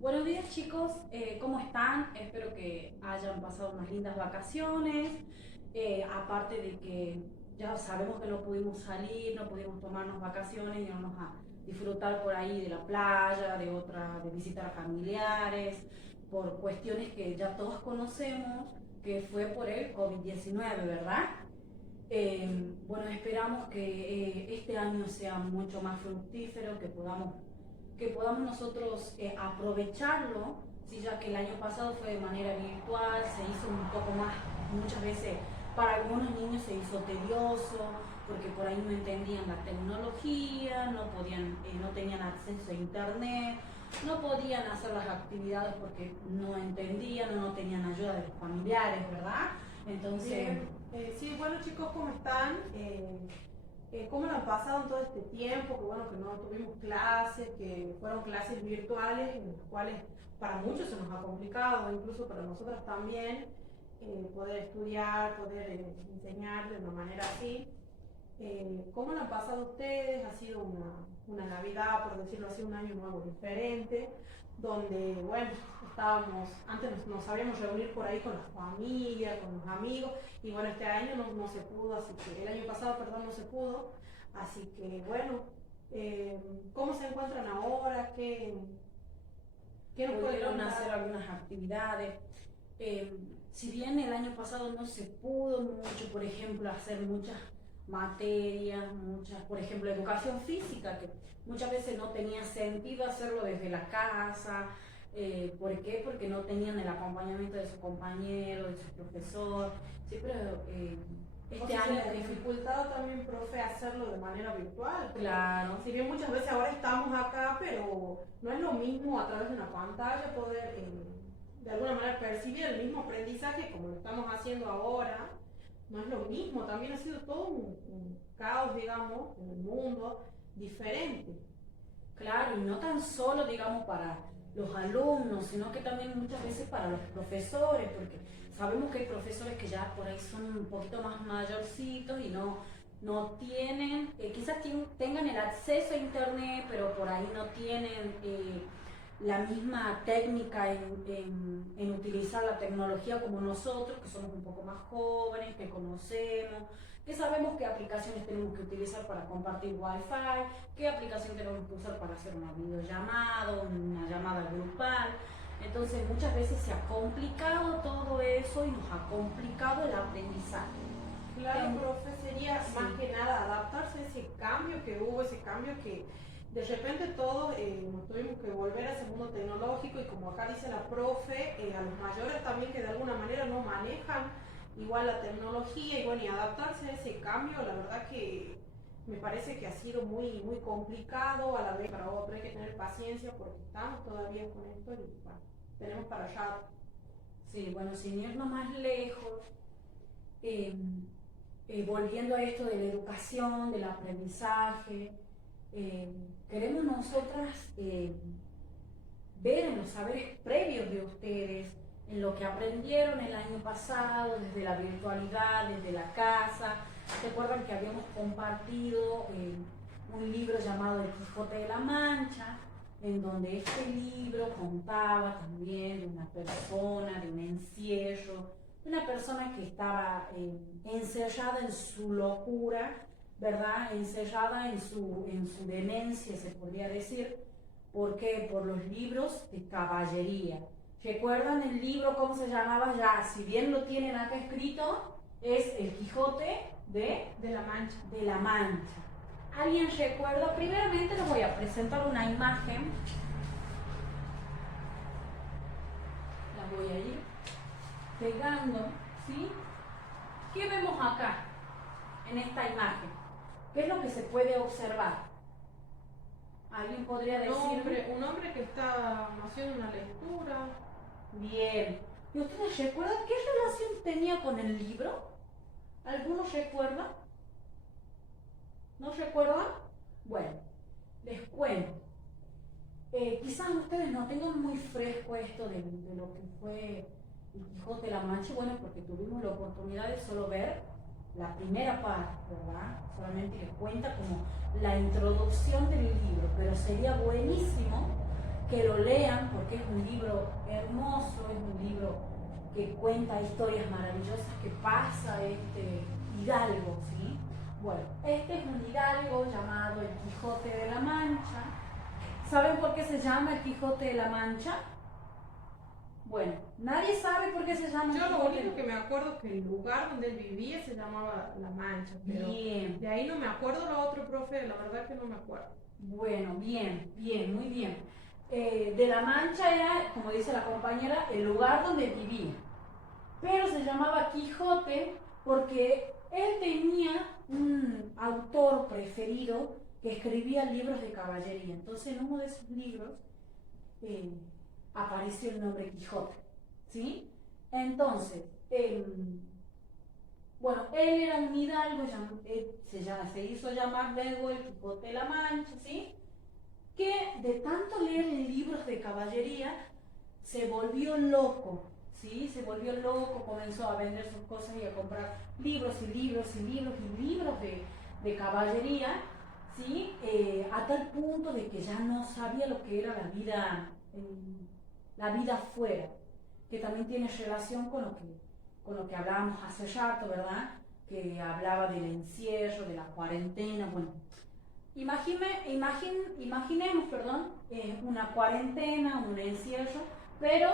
Buenos días chicos, ¿cómo están? Espero que hayan pasado unas lindas vacaciones. Aparte de que ya sabemos que no pudimos salir, no pudimos tomarnos vacaciones y irnos a disfrutar por ahí de la playa, de visitar a familiares, por cuestiones que ya todos conocemos, que fue por el COVID-19, ¿verdad? Bueno, esperamos que este año sea mucho más fructífero, que podamos nosotros aprovecharlo, ¿sí? Ya que el año pasado fue de manera virtual, se hizo un poco más, muchas veces para algunos niños se hizo tedioso, porque por ahí no entendían la tecnología, no tenían acceso a internet, no podían hacer las actividades porque no entendían o no tenían ayuda de los familiares, ¿verdad? Entonces, Bien, sí, bueno chicos, ¿cómo están? ¿Cómo lo han pasado en todo este tiempo? Que bueno, que no tuvimos clases, que fueron clases virtuales, en las cuales para muchos se nos ha complicado, incluso para nosotros también, poder estudiar, poder enseñar de una manera así. ¿Cómo lo han pasado ustedes? Ha sido una Navidad, por decirlo así, un año nuevo diferente, donde, bueno, antes nos sabíamos reunir por ahí con la familia, con los amigos, y bueno, este año no se pudo, así que, el año pasado, perdón, no se pudo, así que, bueno, ¿cómo se encuentran ahora? ¿Qué nos puede pudieron hacer contar? algunas actividades. Si bien el año pasado no se pudo mucho, por ejemplo, hacer muchas materias, por ejemplo, educación física, que muchas veces no tenía sentido hacerlo desde la casa. ¿Por qué? Porque no tenían el acompañamiento de su compañero, de su profesor. Siempre O este si se año les ha que fue, dificultado también, profe, hacerlo de manera virtual, porque claro, si bien muchas veces ahora estamos acá, pero no es lo mismo a través de una pantalla poder de alguna manera percibir el mismo aprendizaje como lo estamos haciendo ahora, no es lo mismo, también ha sido todo un caos, digamos, en el mundo diferente. claro, y no tan solo, digamos, para los alumnos, sino que también muchas veces para los profesores, porque sabemos que hay profesores que ya por ahí son un poquito más mayorcitos y no tienen, quizás tengan el acceso a internet, pero por ahí no tienen la misma técnica en utilizar la tecnología como nosotros, que somos un poco más jóvenes, que conocemos, que sabemos qué aplicaciones tenemos que utilizar para compartir wifi, qué aplicación tenemos que usar para hacer una videollamada, una llamada grupal. Entonces muchas veces se ha complicado todo eso y nos ha complicado el aprendizaje. Claro, profe, sería Sí, más que nada adaptarse a ese cambio que hubo, ese cambio que de repente todos nos tuvimos que volver a ese mundo tecnológico y como acá dice la profe, a los mayores también que de alguna manera no manejan igual la tecnología y bueno, y adaptarse a ese cambio, la verdad que me parece que ha sido muy complicado, a la vez para otro hay que tener paciencia porque estamos todavía con esto y bueno, tenemos para allá. sí, bueno, sin irnos más lejos, eh, volviendo a esto de la educación, del aprendizaje, eh, queremos nosotras ver en los saberes previos de ustedes, en lo que aprendieron el año pasado, desde la virtualidad, desde la casa. Recuerdan que habíamos compartido un libro llamado El Quijote de la Mancha, en donde este libro contaba también de una persona, de un encierro, de una persona que estaba encerrada en su locura, ¿verdad? Encerrada en su demencia, se podría decir. ¿Por qué? Por los libros de caballería. ¿Recuerdan el libro cómo se llamaba? Ya, si bien lo tienen acá escrito, es El Quijote De la Mancha. de la Mancha. ¿Alguien recuerda? Primeramente les voy a presentar una imagen. La voy a ir pegando, ¿sí? ¿Qué vemos acá en esta imagen? ¿Qué es lo que se puede observar? ¿Alguien podría decirme? Un hombre que está haciendo una lectura. Bien. ¿Y ustedes recuerdan qué relación tenía con el libro? ¿Algunos recuerdan? ¿No recuerdan? Bueno, les cuento. Quizás ustedes no tengan muy fresco esto de lo que fue el Quijote de la Mancha, bueno, porque tuvimos la oportunidad de solo ver la primera parte, ¿verdad? Solamente les cuenta como la introducción del libro, pero sería buenísimo que lo lean porque es un libro hermoso, es un libro que cuenta historias maravillosas que pasa este hidalgo, ¿sí? Bueno, este es un hidalgo llamado el Quijote de la Mancha. ¿Saben por qué se llama el Quijote de la Mancha? Bueno, nadie sabe por qué se llama el Yo lo Quijote. único que me acuerdo es que el lugar donde él vivía se llamaba La Mancha, pero Bien. de ahí no me acuerdo lo otro, profe, la verdad que no me acuerdo. Bueno, bien, bien, muy bien. De la Mancha era, como dice la compañera, el lugar donde vivía. Pero se llamaba Quijote porque él tenía un autor preferido que escribía libros de caballería. Entonces en uno de esos libros eh, apareció el nombre Quijote, ¿sí? Entonces, bueno, él era un hidalgo, se hizo llamar luego el Quijote de la Mancha, ¿sí? Que de tanto leer libros de caballería se volvió loco, ¿sí? Se volvió loco, comenzó a vender sus cosas y a comprar libros y libros y libros y libros de caballería, ¿sí? A tal punto de que ya no sabía lo que era la vida afuera, que también tiene relación con lo que hablábamos hace rato, ¿verdad? Que hablaba del encierro, de la cuarentena, bueno. Imaginemos, una cuarentena, un encierro, pero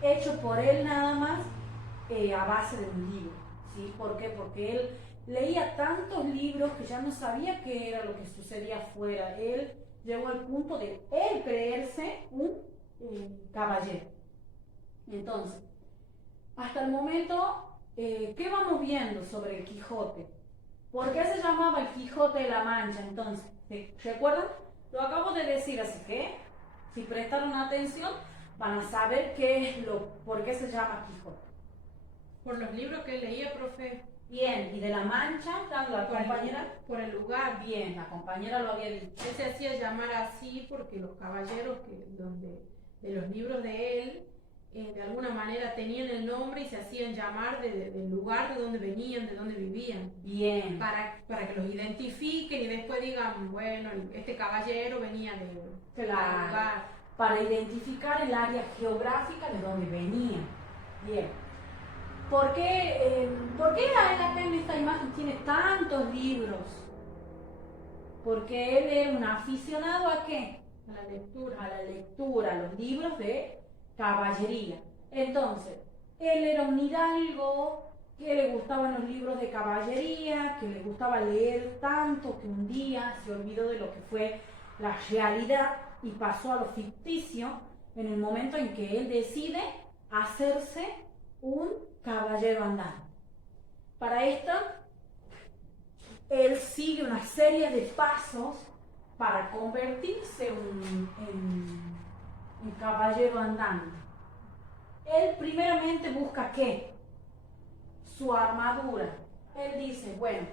hecho por él nada más a base de un libro, ¿sí? ¿Por qué? Porque él leía tantos libros que ya no sabía qué era lo que sucedía afuera. Él llegó al punto de él creerse un caballero. Entonces, hasta el momento, ¿qué vamos viendo sobre el Quijote? ¿Por qué se llamaba el Quijote de la Mancha entonces? ¿Se recuerdan? Lo acabo de decir, así que si prestaron atención van a saber por qué se llama Quijote. Por los libros que él leía, profe. Bien, y de la Mancha, la compañera. Por el lugar. Bien, la compañera lo había dicho. Él se hacía llamar así porque los caballeros de los libros de él, de alguna manera tenían el nombre y se hacían llamar del lugar de donde venían, de donde vivían. Bien. Para que los identifiquen y después digan, bueno, este caballero venía de Claro. lugar. Para identificar el área geográfica de donde venía. Bien. ¿Por qué él acá en esta imagen tiene tantos libros? Porque él era un aficionado ¿a qué? A la lectura. A la lectura, a los libros de caballería. Entonces, él era un hidalgo que le gustaban los libros de caballería, que le gustaba leer tanto que un día se olvidó de lo que fue la realidad y pasó a lo ficticio en el momento en que él decide hacerse un caballero andante. Para esto, él sigue una serie de pasos para convertirse en caballero andante. Él primeramente busca ¿qué? Su armadura. Él dice, bueno,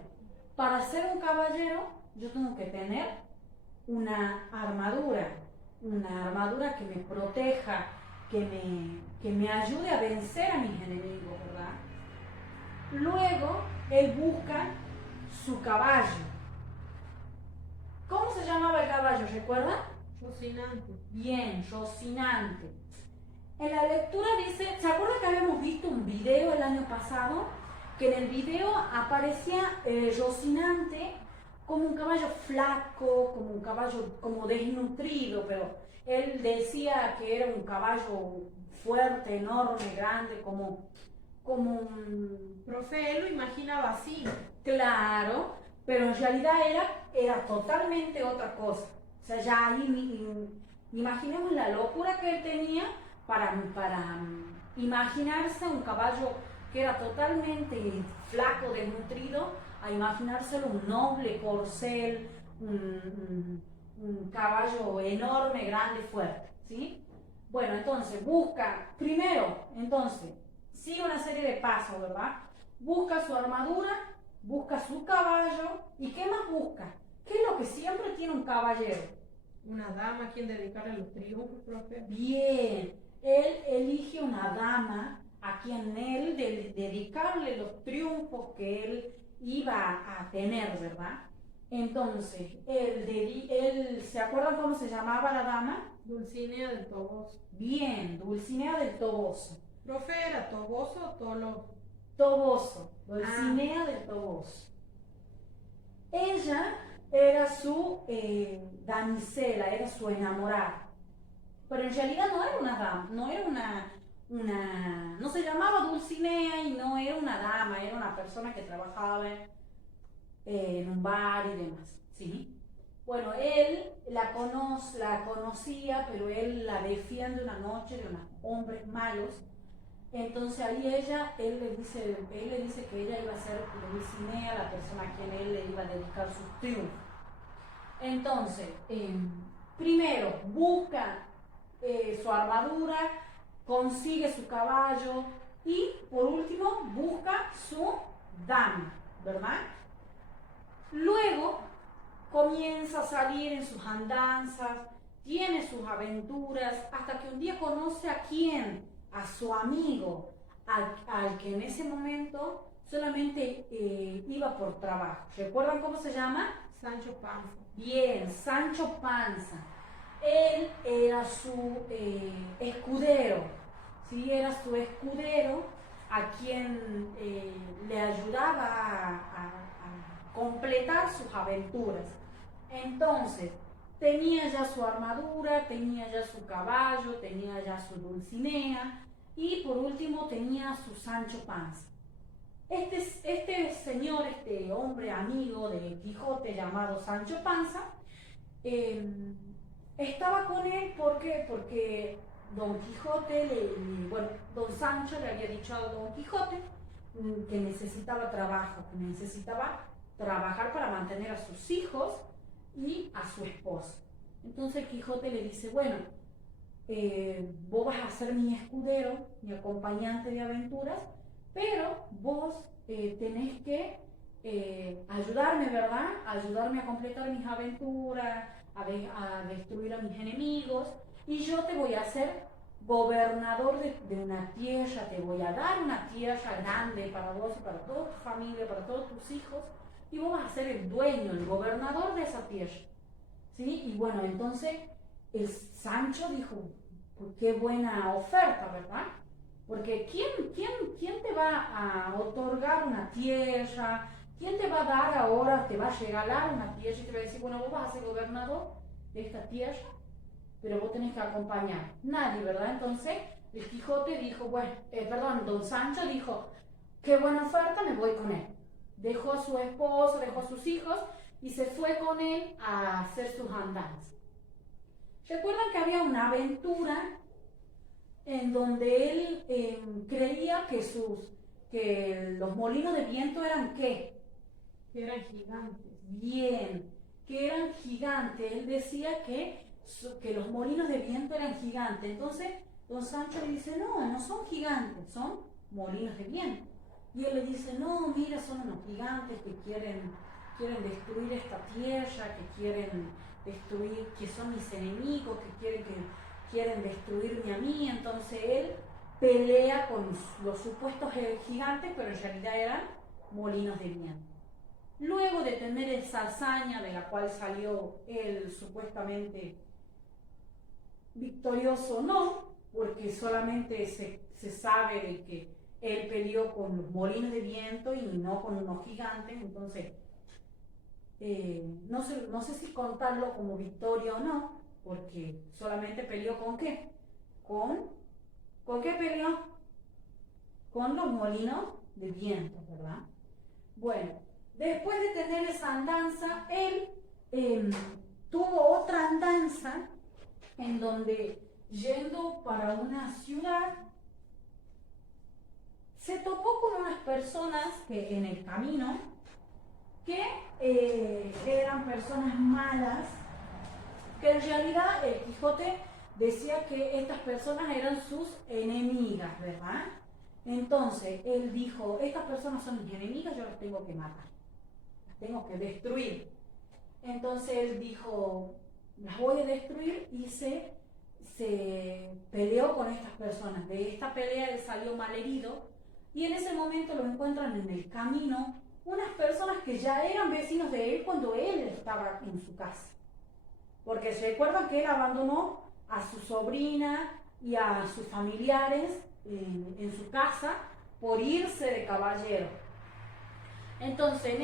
para ser un caballero yo tengo que tener una armadura que me proteja, que me ayude a vencer a mis enemigos, ¿verdad? Luego, él busca su caballo. ¿Cómo se llamaba el caballo? ¿Recuerdan? Rocinante. Bien, Rocinante. En la lectura dice, ¿se acuerdan que habíamos visto un video el año pasado? Que en el video aparecía Rocinante como un caballo flaco, como un caballo como desnutrido, pero él decía que era un caballo fuerte, enorme, grande, como un... Profe, él lo imaginaba así. Claro, pero en realidad era totalmente otra cosa. O sea, ya ahí imaginemos la locura que él tenía para imaginarse un caballo que era totalmente flaco, desnutrido, a imaginárselo un noble corcel, un caballo enorme, grande, fuerte, ¿sí? Bueno, entonces sigue una serie de pasos, ¿verdad? Busca su armadura, busca su caballo, ¿y qué más busca? ¿Qué es lo que siempre tiene un caballero? Una dama a quien dedicarle los triunfos, profe. Bien, él elige una dama a quien él dedicarle los triunfos que él iba a tener, ¿verdad? Entonces, ¿se acuerdan cómo se llamaba la dama? Dulcinea del Toboso. Bien, Dulcinea del Toboso. Profe, ¿era Toboso o Tolo? Toboso, Dulcinea del Toboso. Ella era su damisela, era su enamorada. Pero en realidad no era una dama, no era no se llamaba Dulcinea y no era una dama, era una persona que trabajaba en un bar y demás, ¿sí? Bueno, él la conocía, pero él la defiende una noche de unos hombres malos. Entonces ahí él le dice que ella iba a ser Dulcinea, la persona a quien él le iba a dedicar sus triunfos. Entonces, primero busca su armadura, consigue su caballo y por último busca su dama, ¿verdad? Luego comienza a salir en sus andanzas, tiene sus aventuras, hasta que un día conoce a quién, a su amigo, al que en ese momento solamente iba por trabajo. ¿Recuerdan cómo se llama? Sancho Panza. Bien, Sancho Panza. Él era su escudero, ¿sí? Era su escudero a quien le ayudaba a completar sus aventuras. Entonces, tenía ya su armadura, tenía ya su caballo, tenía ya su Dulcinea y por último tenía su Sancho Panza. Este señor, este hombre amigo de Quijote llamado Sancho Panza, estaba con él porque Don Quijote, bueno, Don Sancho le había dicho a Don Quijote que necesitaba trabajo, que necesitaba trabajar para mantener a sus hijos y a su esposa. Entonces Quijote le dice, bueno, vos vas a ser mi escudero, mi acompañante de aventuras, pero vos tenés que ayudarme, ¿verdad? Ayudarme a completar mis aventuras, a destruir a mis enemigos, y yo te voy a hacer gobernador de una tierra, te voy a dar una tierra grande para vos y para toda tu familia, para todos tus hijos, y vos vas a ser el dueño, el gobernador de esa tierra. ¿Sí? Y bueno, entonces el Sancho dijo, pues qué buena oferta, ¿verdad? Porque ¿quién te va a otorgar una tierra? ¿Quién te va a dar ahora, te va a regalar una tierra y te va a decir, bueno, vos vas a ser gobernador de esta tierra, pero vos tenés que acompañar? Nadie, ¿verdad? Entonces el Quijote dijo, bueno, Don Sancho dijo, qué buena oferta, me voy con él. Dejó a su esposo, dejó a sus hijos y se fue con él a hacer sus andanzas. ¿Recuerdan que había una aventura en donde él creía que los molinos de viento eran ¿qué? Que eran gigantes. Bien, que eran gigantes. Él decía que los molinos de viento eran gigantes. Entonces, Don Sancho le dice, no son gigantes, son molinos de viento. Y él le dice, no, mira, son unos gigantes que quieren destruir esta tierra, que quieren destruir, que son mis enemigos, que quieren destruirme a mí. Entonces él pelea con los supuestos gigantes, pero en realidad eran molinos de viento. Luego de tener esa hazaña de la cual salió él supuestamente victorioso, no, porque solamente se sabe de que él peleó con los molinos de viento y no con unos gigantes. Entonces no sé si contarlo como victoria o no, porque solamente peleó ¿con qué? ¿Con qué peleó? Con los molinos de viento, ¿verdad? Bueno, después de tener esa andanza, él tuvo otra andanza en donde, yendo para una ciudad, se topó con unas personas que en el camino, que eran personas malas, que en realidad el Quijote decía que estas personas eran sus enemigas, ¿verdad? Entonces él dijo, estas personas son mis enemigas, yo las tengo que matar, las tengo que destruir. Entonces él dijo, las voy a destruir, y se peleó con estas personas. De esta pelea él salió malherido, y en ese momento lo encuentran en el camino unas personas que ya eran vecinos de él cuando él estaba en su casa. Porque se recuerdan que él abandonó a su sobrina y a sus familiares en su casa por irse de caballero. Entonces, en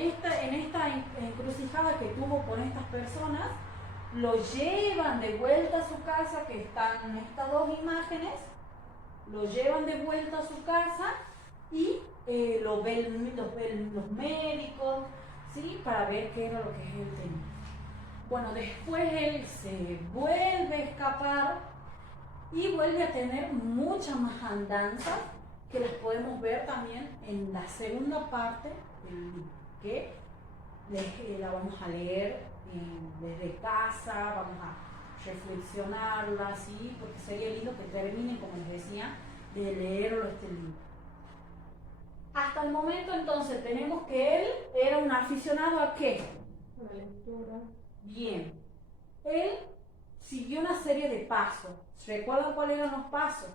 esta encrucijada que tuvo con estas personas, lo llevan de vuelta a su casa, que están estas dos imágenes, lo llevan de vuelta a su casa y lo ven los médicos, ¿sí? Para ver qué era lo que él tenía. Bueno, después él se vuelve a escapar y vuelve a tener muchas más andanzas que las podemos ver también en la segunda parte del libro, que la vamos a leer desde casa, vamos a reflexionarla, ¿sí? Porque sería lindo que terminen, como les decía, de leerlo este libro. Hasta el momento entonces tenemos que él era un aficionado ¿a qué? A la lectura. Bien. Él siguió una serie de pasos. ¿Recuerdan cuáles eran los pasos?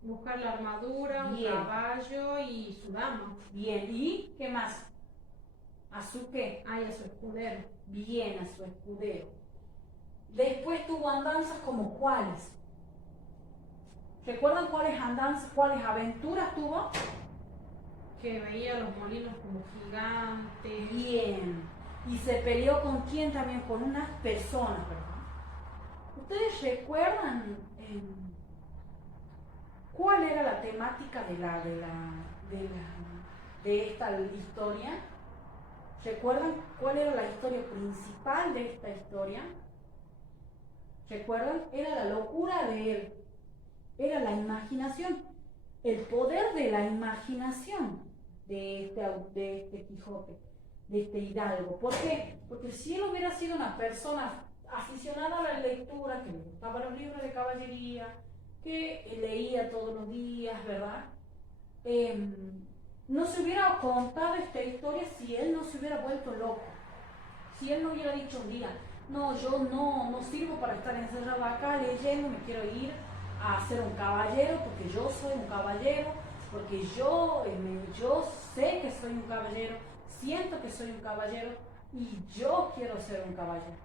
Buscar la armadura, un Bien. caballo y su dama. Bien. ¿Y qué más? ¿A su qué? Ah, y a su escudero. Bien, a su escudero. Después tuvo andanzas como cuáles. ¿Recuerdan cuáles andanzas, cuáles aventuras tuvo? Que veía los molinos como gigantes. Bien. Y se peleó con quién también, con unas personas, ¿verdad? ¿Ustedes recuerdan cuál era la temática de esta historia? ¿Recuerdan cuál era la historia principal de esta historia? ¿Recuerdan? Era la locura de él. Era la imaginación. El poder de la imaginación de este Quijote, de este hidalgo. ¿Por qué? Porque si él hubiera sido una persona aficionada a la lectura, que le gustaban los libros de caballería, que leía todos los días, ¿verdad? No se hubiera contado esta historia si él no se hubiera vuelto loco. Si él no hubiera dicho un día, no, yo no sirvo para estar encerrado acá leyendo, me quiero ir a ser un caballero porque yo soy un caballero, porque yo sé que soy un caballero, siento que soy un caballero y yo quiero ser un caballero,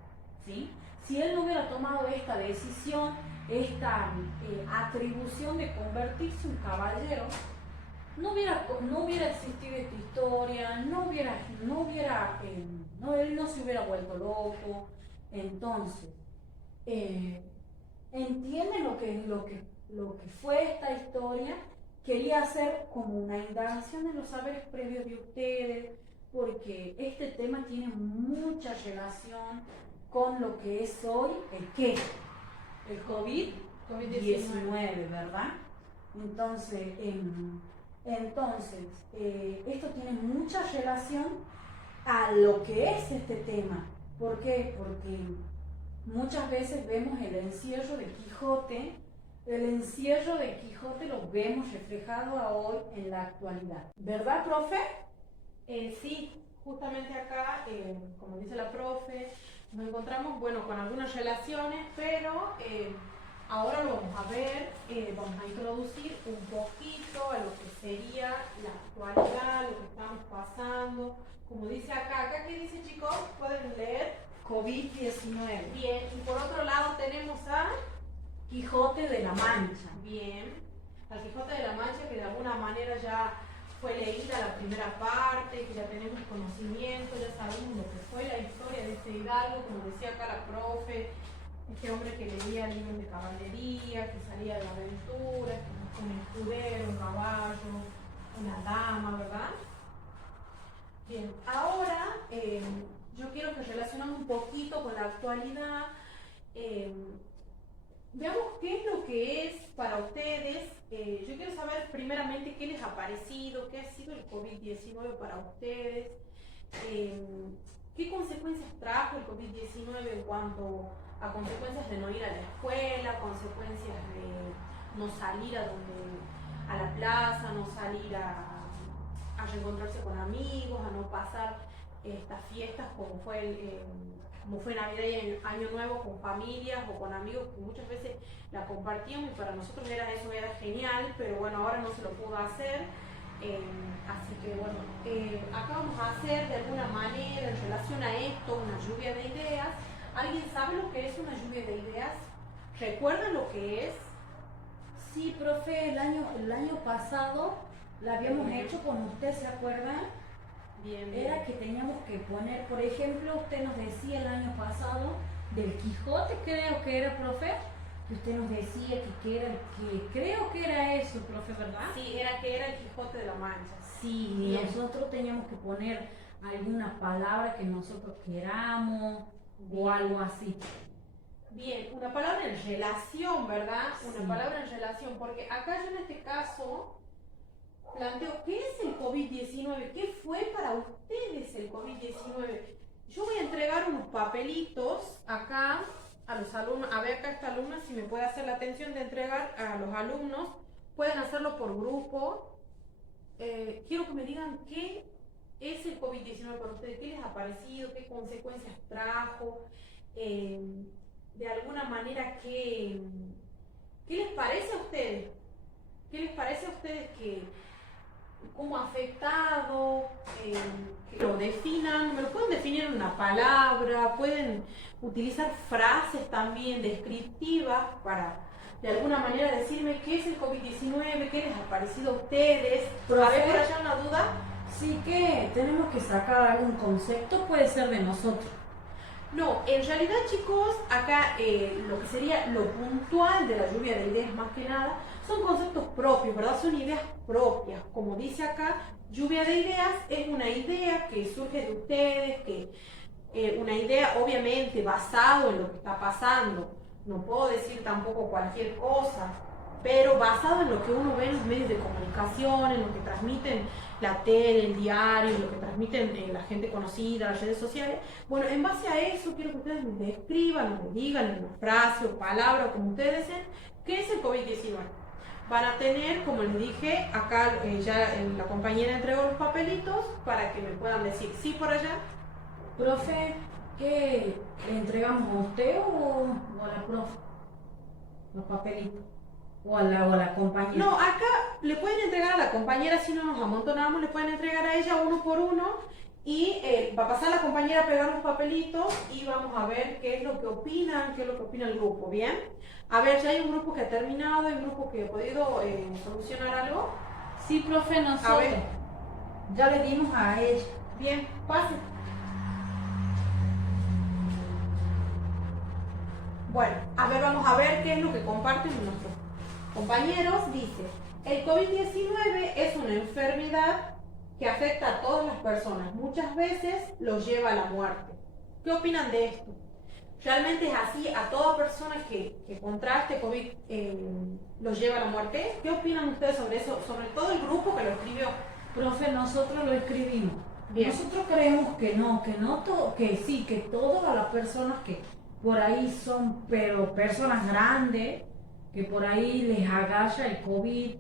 ¿sí? Si él no hubiera tomado esta decisión, esta atribución de convertirse en un caballero, no hubiera existido esta historia, él no se hubiera vuelto loco. Entonces, ¿entienden lo que fue esta historia? Quería hacer como una indagación en los saberes previos de ustedes, porque este tema tiene mucha relación con lo que es hoy el qué, el COVID-19, ¿verdad? Entonces, esto tiene mucha relación a lo que es este tema. ¿Por qué? Porque muchas veces vemos el encierro de Quijote. El encierro de Quijote lo vemos reflejado hoy en la actualidad. ¿Verdad, profe? Sí, justamente acá, como dice la profe, nos encontramos, bueno, con algunas relaciones, pero ahora lo vamos a ver, vamos a introducir un poquito a lo que sería la actualidad, lo que estamos pasando. Como dice acá ¿qué dice, chicos? ¿Pueden leer? COVID-19. Bien, y por otro lado tenemos a Quijote de la Mancha. Bien, al Quijote de la Mancha, que de alguna manera ya fue leída la primera parte, que ya tenemos conocimiento, ya sabemos lo que fue la historia de este hidalgo, como decía acá la profe, este hombre que leía libros de caballería, que salía de aventuras, con un escudero, un caballo, una dama, ¿verdad? Bien, ahora yo quiero que relacionemos un poquito con la actualidad. Veamos qué es lo que es para ustedes. Yo quiero saber primeramente qué les ha parecido, qué ha sido el COVID-19 para ustedes, qué consecuencias trajo el COVID-19 en cuanto a consecuencias de no ir a la escuela, consecuencias de no salir a la plaza, no salir a reencontrarse con amigos, a no pasar estas fiestas como fue Navidad y Año Nuevo con familias o con amigos que muchas veces la compartíamos y para nosotros eso era genial, pero bueno, ahora no se lo pudo hacer. Así que bueno, acá vamos a hacer de alguna manera en relación a esto una lluvia de ideas. ¿Alguien sabe lo que es una lluvia de ideas? ¿Recuerdan lo que es? Sí, profe, el año pasado la habíamos hecho con usted, ¿se acuerdan? Bien, Era que teníamos que poner, por ejemplo, usted nos decía el año pasado del Quijote, creo que era, profe, que usted nos decía que creo que era eso, profe, ¿verdad? Sí, era que era el Quijote de la Mancha. Sí, Bien. nosotros teníamos que poner alguna palabra que nosotros queramos o algo así. Bien, una palabra en relación, ¿verdad? Sí. Una palabra en relación, porque acá yo en este caso planteo, ¿qué es el COVID-19? ¿Qué fue para ustedes el COVID-19? Yo voy a entregar unos papelitos acá a los alumnos. A ver, acá esta alumna, si me puede hacer la atención de entregar a los alumnos. Pueden hacerlo por grupo. Quiero que me digan qué es el COVID-19 para ustedes, qué les ha parecido, qué consecuencias trajo, de alguna manera, qué les parece a ustedes, qué les parece a ustedes que cómo ha afectado, que lo definan, me lo pueden definir en una palabra, pueden utilizar frases también descriptivas para de alguna manera decirme qué es el COVID-19, qué les ha parecido a ustedes. Profe, a ver, por allá una duda. Sí que tenemos que sacar algún concepto, puede ser de nosotros. No, en realidad, chicos, acá lo que sería lo puntual de la lluvia de ideas más que nada son conceptos propios, ¿verdad? Son ideas propias. Como dice acá, lluvia de ideas es una idea que surge de ustedes, una idea obviamente basado en lo que está pasando. No puedo decir tampoco cualquier cosa, pero basado en lo que uno ve en los medios de comunicación, en lo que transmiten la tele, el diario, lo que transmiten la gente conocida, las redes sociales. Bueno, en base a eso quiero que ustedes me describan, me digan en una frase o palabra o como ustedes deseen, ¿qué es el COVID-19? Van a tener, como les dije, acá ya la compañera entregó los papelitos para que me puedan decir sí por allá. Profe, ¿qué le entregamos a usted o a la profe? Los papelitos. O a la compañera. No, acá le pueden entregar a la compañera, si no nos amontonamos, le pueden entregar a ella uno por uno y va a pasar la compañera a pegar los papelitos y vamos a ver qué es lo que opinan, qué es lo que opina el grupo, ¿bien? A ver, ya hay un grupo que ha terminado, hay un grupo que ha podido solucionar algo. Sí, profe, nosotros. A ver. Ya le dimos a ella. Bien, pase. Bueno, a ver, vamos a ver qué es lo que comparten nuestros compañeros. Dice, el COVID-19 es una enfermedad que afecta a todas las personas. Muchas veces los lleva a la muerte. ¿Qué opinan de esto? ¿Realmente es así? ¿A toda persona que contrae este COVID los lleva a la muerte? ¿Qué opinan ustedes sobre eso? Sobre todo el grupo que lo escribió. Profe, nosotros lo escribimos. Bien. Nosotros creemos que no, que sí, que todas las personas que por ahí son, pero personas grandes, que por ahí les agalla el COVID,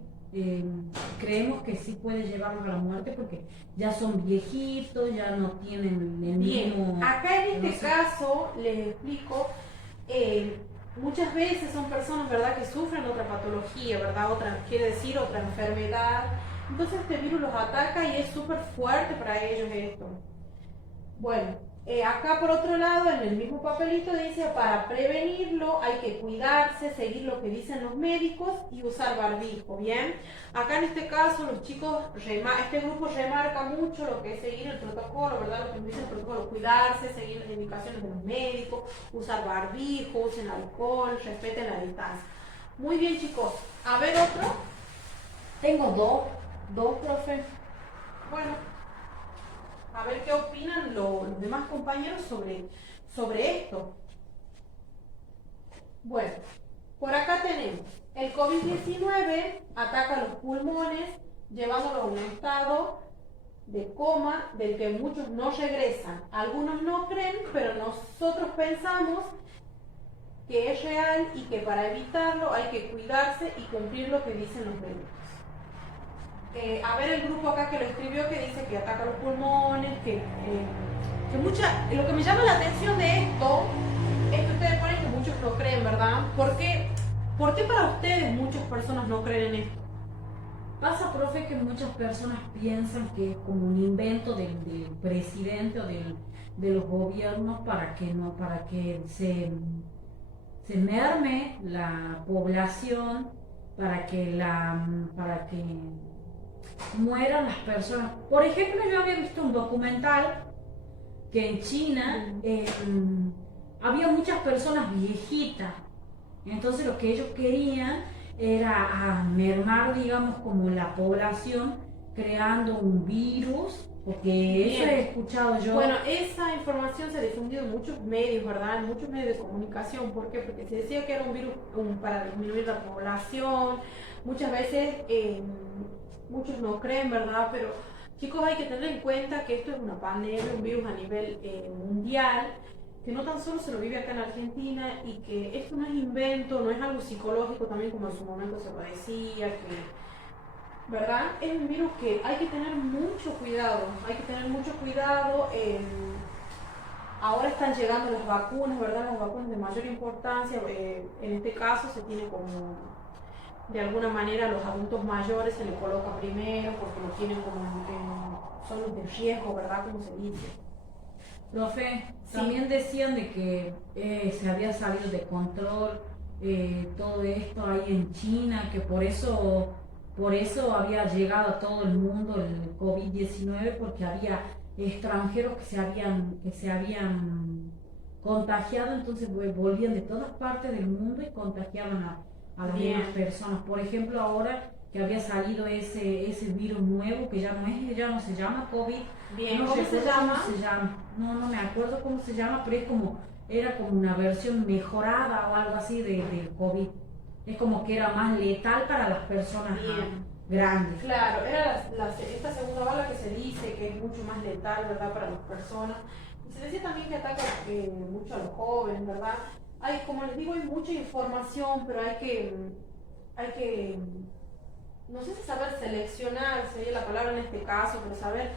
creemos que sí puede llevarlos a la muerte porque ya son viejitos, ya no tienen el mismo... Bien, acá en este no sé. caso les explico, muchas veces son personas, ¿verdad?, que sufren otra patología, ¿verdad?, quiere decir otra enfermedad. Entonces este virus los ataca y es súper fuerte para ellos esto. Bueno, acá por otro lado, en el mismo papelito dice, para prevenirlo hay que cuidarse, seguir lo que dicen los médicos y usar barbijo, ¿bien? Acá en este caso los chicos, este grupo remarca mucho lo que es seguir el protocolo, ¿verdad? Lo que dice el protocolo, cuidarse, seguir las indicaciones de los médicos, usar barbijo, usen alcohol, respeten la distancia. Muy bien, chicos. A ver, otro. Tengo dos, profe. Bueno, a ver qué opinan los demás compañeros sobre esto. Bueno, por acá tenemos, el COVID-19 ataca los pulmones, llevándolo a un estado de coma del que muchos no regresan. Algunos no creen, pero nosotros pensamos que es real y que para evitarlo hay que cuidarse y cumplir lo que dicen los médicos. A ver el grupo acá que lo escribió, que dice que ataca los pulmones, lo que me llama la atención de esto es que ustedes ponen que muchos no creen, ¿verdad? ¿Por qué para ustedes muchas personas no creen en esto? Pasa, profe, que muchas personas piensan que es como un invento del presidente o de los gobiernos para que se se merme la población para que mueran las personas. Por ejemplo, yo había visto un documental que en China había muchas personas viejitas. Entonces lo que ellos querían era mermar, digamos, como la población creando un virus, porque eso Bien. he escuchado yo. Bueno, esa información se difundió en muchos medios, ¿verdad? En muchos medios de comunicación. ¿Por qué? Porque se decía que era un virus para disminuir la población. Muchas veces muchos no creen, ¿verdad? Pero chicos, hay que tener en cuenta que esto es una pandemia, un virus a nivel mundial, que no tan solo se lo vive acá en Argentina y que esto no es invento, no es algo psicológico también como en su momento se lo decía, que ¿verdad? Es un virus que hay que tener mucho cuidado, hay que tener mucho cuidado. Ahora están llegando las vacunas, ¿verdad? Las vacunas de mayor importancia. En este caso se tiene como, de alguna manera, a los adultos mayores se les coloca primero porque lo tienen como son los de riesgo, ¿verdad? Como se dice. Profe, Sí. también decían de que se había salido de control todo esto ahí en China, que por eso había llegado a todo el mundo el COVID-19, porque había extranjeros que se habían contagiado, entonces volvían de todas partes del mundo y contagiaban a las Bien. demás personas. Por ejemplo, ahora que había salido ese virus nuevo que ya no se llama COVID. Bien, No ¿cómo se recuerdo llama? cómo se llama. No me acuerdo cómo se llama, pero era como una versión mejorada o algo así del COVID. Es como que era más letal para las personas Bien. grandes. Claro, era esta segunda ola que se dice que es mucho más letal, ¿verdad?, para las personas. Y se decía también que ataca mucho a los jóvenes, ¿verdad? Hay, como les digo, hay mucha información, pero hay que, no sé si saber seleccionar, sería la palabra en este caso, pero saber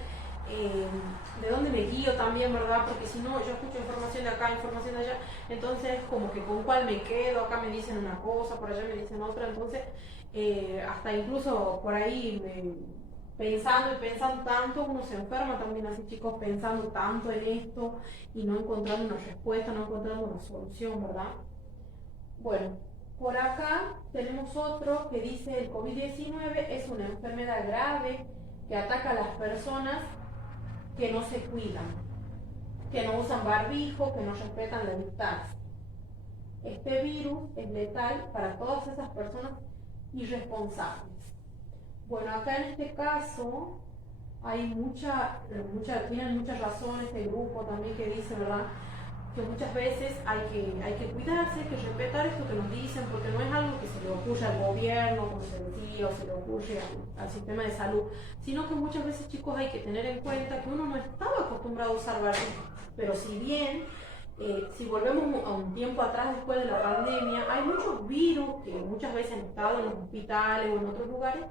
de dónde me guío también, ¿verdad? Porque si no, yo escucho información de acá, información de allá, entonces como que con cuál me quedo, acá me dicen una cosa, por allá me dicen otra, entonces hasta incluso por ahí pensando y pensando tanto, uno se enferma también así, chicos, pensando tanto en esto y no encontrando una respuesta, no encontrando una solución, ¿verdad? Bueno, por acá tenemos otro que dice el COVID-19 es una enfermedad grave que ataca a las personas que no se cuidan, que no usan barbijo, que no respetan la distancia. Este virus es letal para todas esas personas irresponsables. Bueno, acá en este caso hay tienen muchas razones este grupo también que dice, ¿verdad?, que muchas veces hay que cuidarse, hay que respetar esto que nos dicen, porque no es algo que se le ocurre al gobierno, como se decía, o se le ocurre al sistema de salud, sino que muchas veces, chicos, hay que tener en cuenta que uno no estaba acostumbrado a usar barbijo, pero si bien, si volvemos a un tiempo atrás después de la pandemia, hay muchos virus que muchas veces han estado en los hospitales o en otros lugares,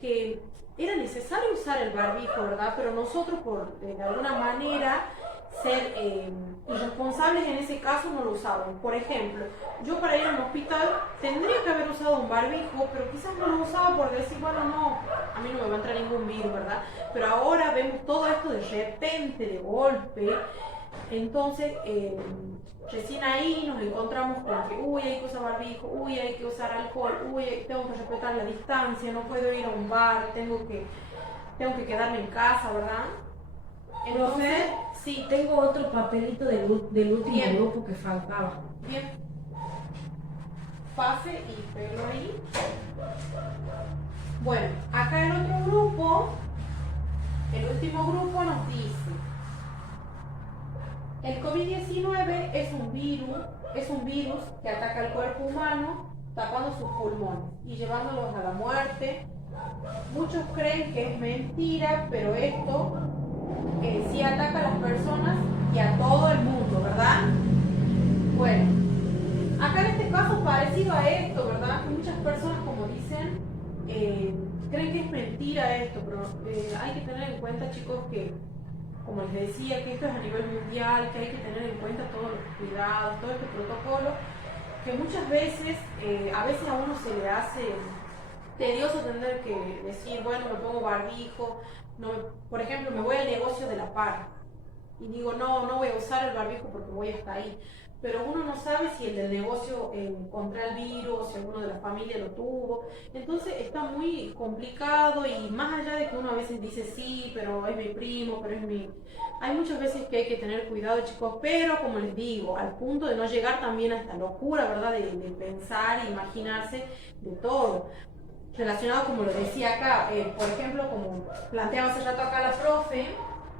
que era necesario usar el barbijo, ¿verdad? Pero nosotros, de alguna manera, ser irresponsables en ese caso no lo usaban. Por ejemplo, yo para ir a un hospital tendría que haber usado un barbijo, pero quizás no lo usaba por decir, bueno, no, a mí no me va a entrar ningún virus, ¿verdad? Pero ahora vemos todo esto de repente, de golpe, entonces recién ahí nos encontramos con que, uy, hay que usar barbijo, uy, hay que usar alcohol, uy, tengo que respetar la distancia, no puedo ir a un bar, tengo que quedarme en casa, ¿verdad? Entonces, sí. Tengo otro papelito del último Bien. grupo que faltaba. Bien. Pase y pelo ahí. Bueno, acá el otro grupo, el último grupo nos dice, el COVID-19 es un virus que ataca al cuerpo humano tapando sus pulmones y llevándolos a la muerte. Muchos creen que es mentira, pero esto sí ataca a las personas y a todo el mundo, ¿verdad? Bueno, acá en este caso parecido a esto, ¿verdad? Que muchas personas, como dicen, creen que es mentira esto, pero hay que tener en cuenta, chicos, que, como les decía, que esto es a nivel mundial, que hay que tener en cuenta todos los cuidados, todo este protocolo, que muchas veces, a veces a uno se le hace tedioso tener que decir, bueno, me pongo barbijo, no, por ejemplo, me voy al negocio de la par y digo, no voy a usar el barbijo porque voy hasta ahí. pero uno no sabe si el del negocio contra el virus, si alguno de la familia lo tuvo. Entonces está muy complicado y más allá de que uno a veces dice sí, pero es mi primo, pero es mi... Hay muchas veces que hay que tener cuidado, chicos, pero como les digo, al punto de no llegar también a esta locura, ¿verdad? De pensar e imaginarse de todo. Relacionado, como lo decía acá, por ejemplo, como planteaba hace rato acá la profe,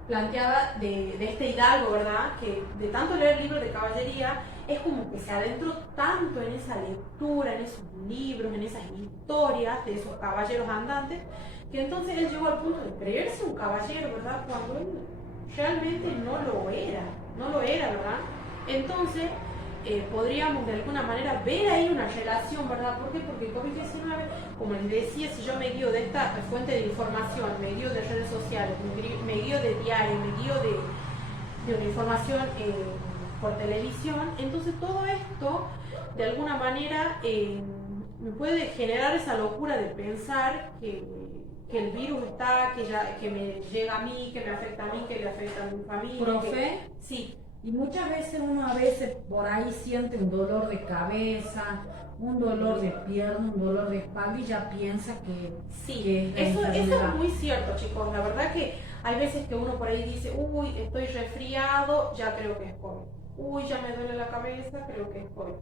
planteaba de este hidalgo, ¿verdad? Que de tanto leer libros de caballería, es como que se adentró tanto en esa lectura, en esos libros, en esas historias de esos caballeros andantes, que entonces él llegó al punto de creerse un caballero, ¿verdad? Cuando él realmente no lo era, ¿verdad? Entonces, podríamos de alguna manera ver ahí una relación, ¿verdad? ¿Por qué? Porque el COVID-19, como les decía, si yo me guío de esta fuente de información, me guío de redes sociales, me guío de diarios, me guío de una información por televisión, entonces todo esto, de alguna manera, me puede generar esa locura de pensar que el virus está, que me llega a mí, que me afecta a mí, que le afecta a mi familia. Profe, Sí, y muchas veces uno a veces por ahí siente un dolor de cabeza, un dolor de pierna, un dolor de espalda y ya piensa sí, que es la eso enfermedad. es muy cierto, chicos. La verdad que hay veces que uno por ahí dice, uy, estoy resfriado, ya creo que es COVID. Uy, ya me duele la cabeza, creo que es COVID.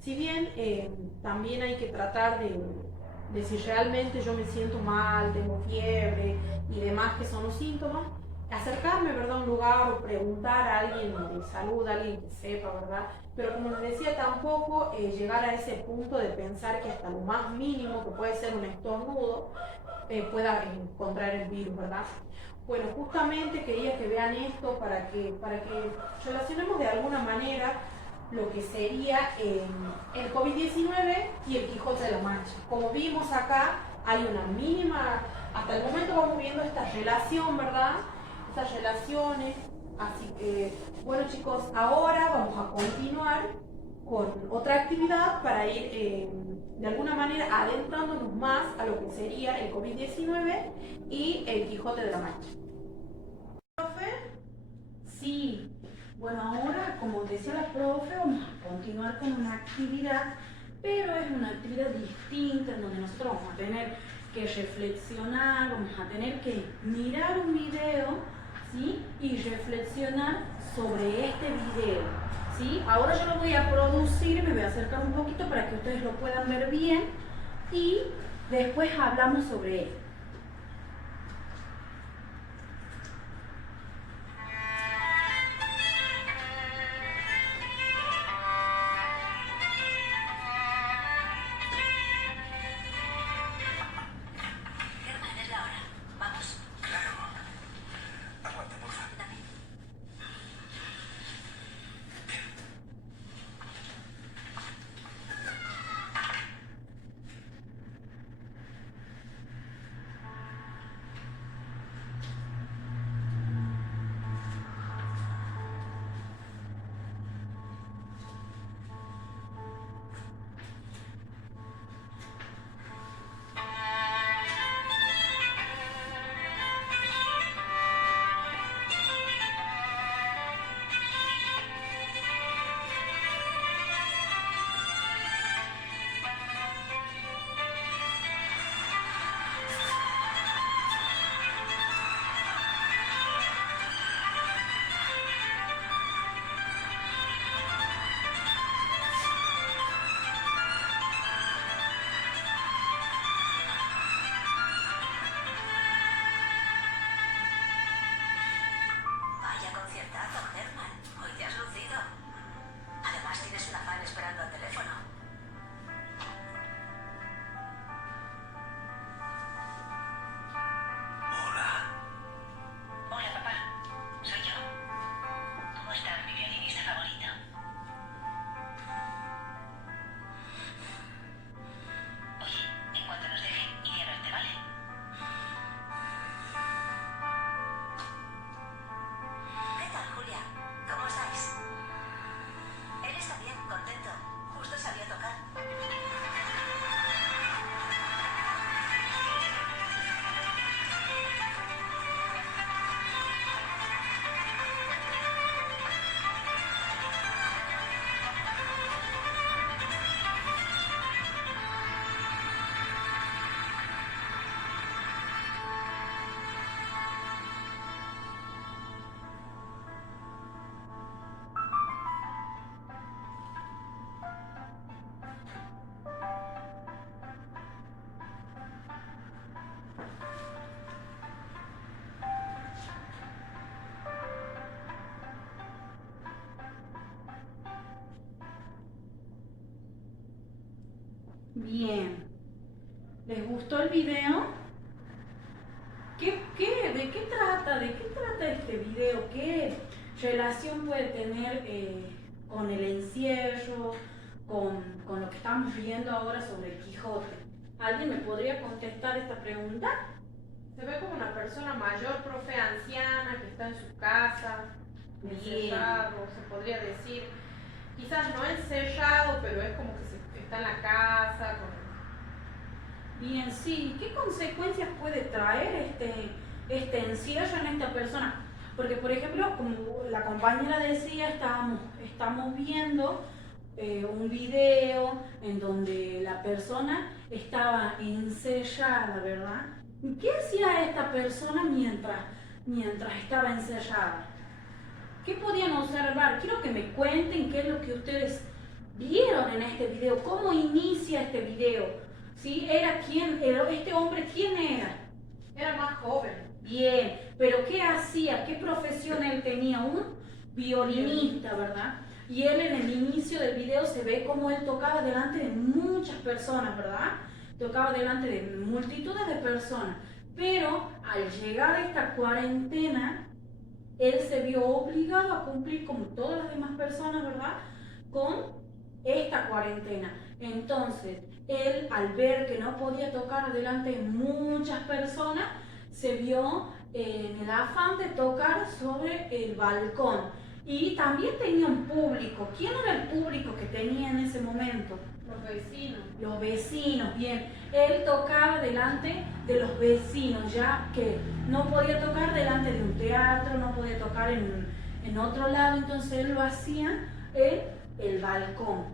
Si bien también hay que tratar de si realmente yo me siento mal, tengo fiebre y demás que son los síntomas, acercarme, ¿verdad?, a un lugar o preguntar a alguien de salud, a alguien que sepa, ¿verdad? Pero como les decía, tampoco llegar a ese punto de pensar que hasta lo más mínimo, que puede ser un estornudo, pueda encontrar el virus, ¿verdad? Bueno, justamente quería que vean esto para que relacionemos de alguna manera lo que sería el COVID-19 y el Quijote de la Mancha. Como vimos acá, hay una mínima, hasta el momento vamos viendo esta relación, ¿verdad? Estas relaciones. Así que, bueno chicos, ahora vamos a continuar con otra actividad para ir de alguna manera adentrándonos más a lo que sería el COVID-19 y el Quijote de la Mancha. Sí, bueno, ahora, como decía la profe, vamos a continuar con una actividad, pero es una actividad distinta en donde nosotros vamos a tener que reflexionar, vamos a tener que mirar un video, ¿sí? Y reflexionar sobre este video, ¿sí? Ahora yo lo voy a producir, me voy a acercar un poquito para que ustedes lo puedan ver bien y después hablamos sobre él. Bien. ¿Les gustó el video? ¿De qué trata? ¿De qué trata este video? ¿Qué relación puede tener con el encierro, con lo que estamos viendo ahora sobre el Quijote? ¿Alguien me podría contestar esta pregunta? Se ve como una persona mayor, profe, anciana, que está en su casa, encerrado, se podría decir. Quizás no encerrado, pero es como que está en la casa. Bien, sí. ¿Qué consecuencias puede traer este encierro en esta persona? Porque, por ejemplo, como la compañera decía, estamos viendo un video en donde la persona estaba encerrada, ¿verdad? ¿Y qué hacía esta persona mientras estaba encerrada? ¿Qué podían observar? Quiero que me cuenten qué es lo que ustedes vieron en este video, cómo inicia este video. ¿Sí? ¿Este hombre quién era? Era más joven. Bien, pero ¿qué hacía? ¿Qué profesión él tenía? Un violinista, ¿verdad? Y él en el inicio del video se ve cómo él tocaba delante de muchas personas, ¿verdad? Tocaba delante de multitudes de personas. Pero al llegar a esta cuarentena, él se vio obligado a cumplir, como todas las demás personas, ¿verdad?, con esta cuarentena. Entonces, él, al ver que no podía tocar delante de muchas personas, se vio en el afán de tocar sobre el balcón. Y también tenía un público. ¿Quién era el público que tenía en ese momento? Los vecinos. Los vecinos, bien. Él tocaba delante de los vecinos, ya que no podía tocar delante de un teatro, no podía tocar en otro lado, entonces él lo hacía en el balcón.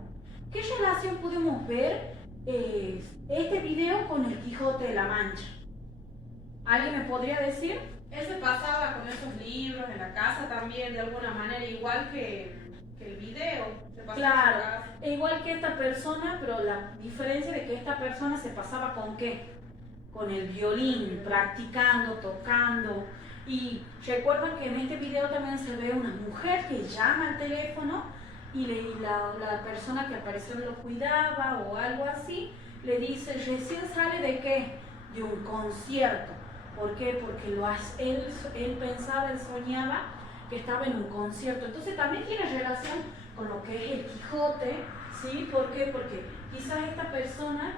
¿Qué relación pudimos ver este video con el Quijote de la Mancha? ¿Alguien me podría decir? Él se pasaba con esos libros en la casa también, de alguna manera, igual que el video. Claro, igual que esta persona, pero la diferencia de que esta persona se pasaba ¿con qué? Con el violín, practicando, tocando. Y recuerdan que en este video también se ve una mujer que llama al teléfono y la persona que apareció lo cuidaba o algo así, le dice, recién sale ¿de qué? De un concierto. ¿Por qué? Porque él pensaba, él soñaba que estaba en un concierto. Entonces también tiene relación con lo que es el Quijote, ¿sí? ¿Por qué? Porque quizás esta persona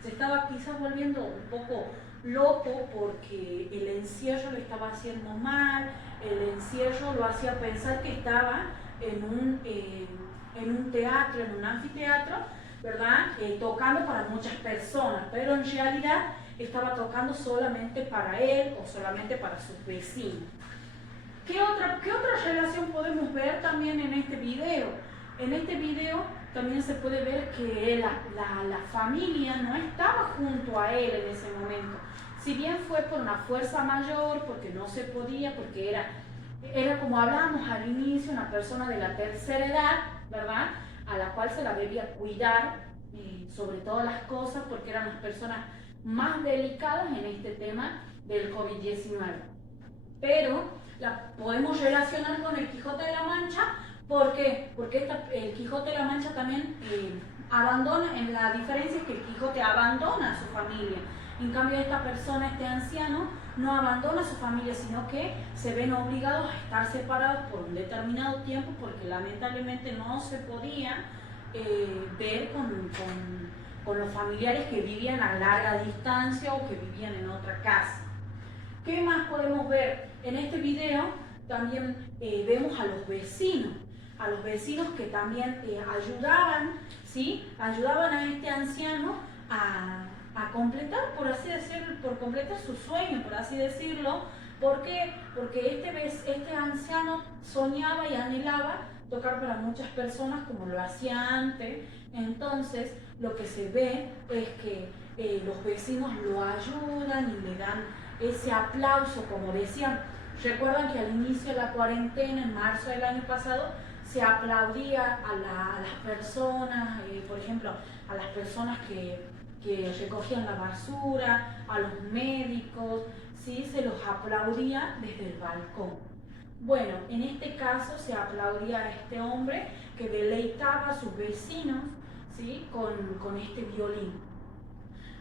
se estaba quizás volviendo un poco loco porque el encierro le estaba haciendo mal, el encierro lo hacía pensar que estaba en un teatro, en un anfiteatro, ¿verdad? Tocando para muchas personas, pero en realidad estaba tocando solamente para él o solamente para sus vecinos. ¿Qué otra relación podemos ver también en este video? En este video también se puede ver que la familia no estaba junto a él en ese momento. Si bien fue por una fuerza mayor, porque no se podía, porque era como hablábamos al inicio, una persona de la tercera edad, ¿verdad?, a la cual se la debía cuidar sobre todas las cosas, porque eran las personas más delicadas en este tema del COVID-19. Pero la podemos relacionar con el Quijote de la Mancha. ¿Por qué? Porque el Quijote de la Mancha también abandona, en la diferencia es que el Quijote abandona a su familia. En cambio, esta persona, este anciano, no abandona a su familia, sino que se ven obligados a estar separados por un determinado tiempo porque lamentablemente no se podía ver con los familiares que vivían a larga distancia o que vivían en otra casa. ¿Qué más podemos ver? En este video también vemos a los vecinos que también ayudaban, ¿sí? Ayudaban a este anciano a completar, por así decirlo, por completar su sueño, por así decirlo. ¿Por qué? Porque este anciano soñaba y anhelaba tocar para muchas personas como lo hacía antes. Entonces, lo que se ve es que los vecinos lo ayudan y le dan ese aplauso, como decían. Recuerdan que al inicio de la cuarentena, en marzo del año pasado, se aplaudía a las personas, por ejemplo, a las personas que recogían la basura, a los médicos, ¿sí? Se los aplaudía desde el balcón. Bueno, en este caso se aplaudía a este hombre que deleitaba a sus vecinos, ¿sí? Con este violín.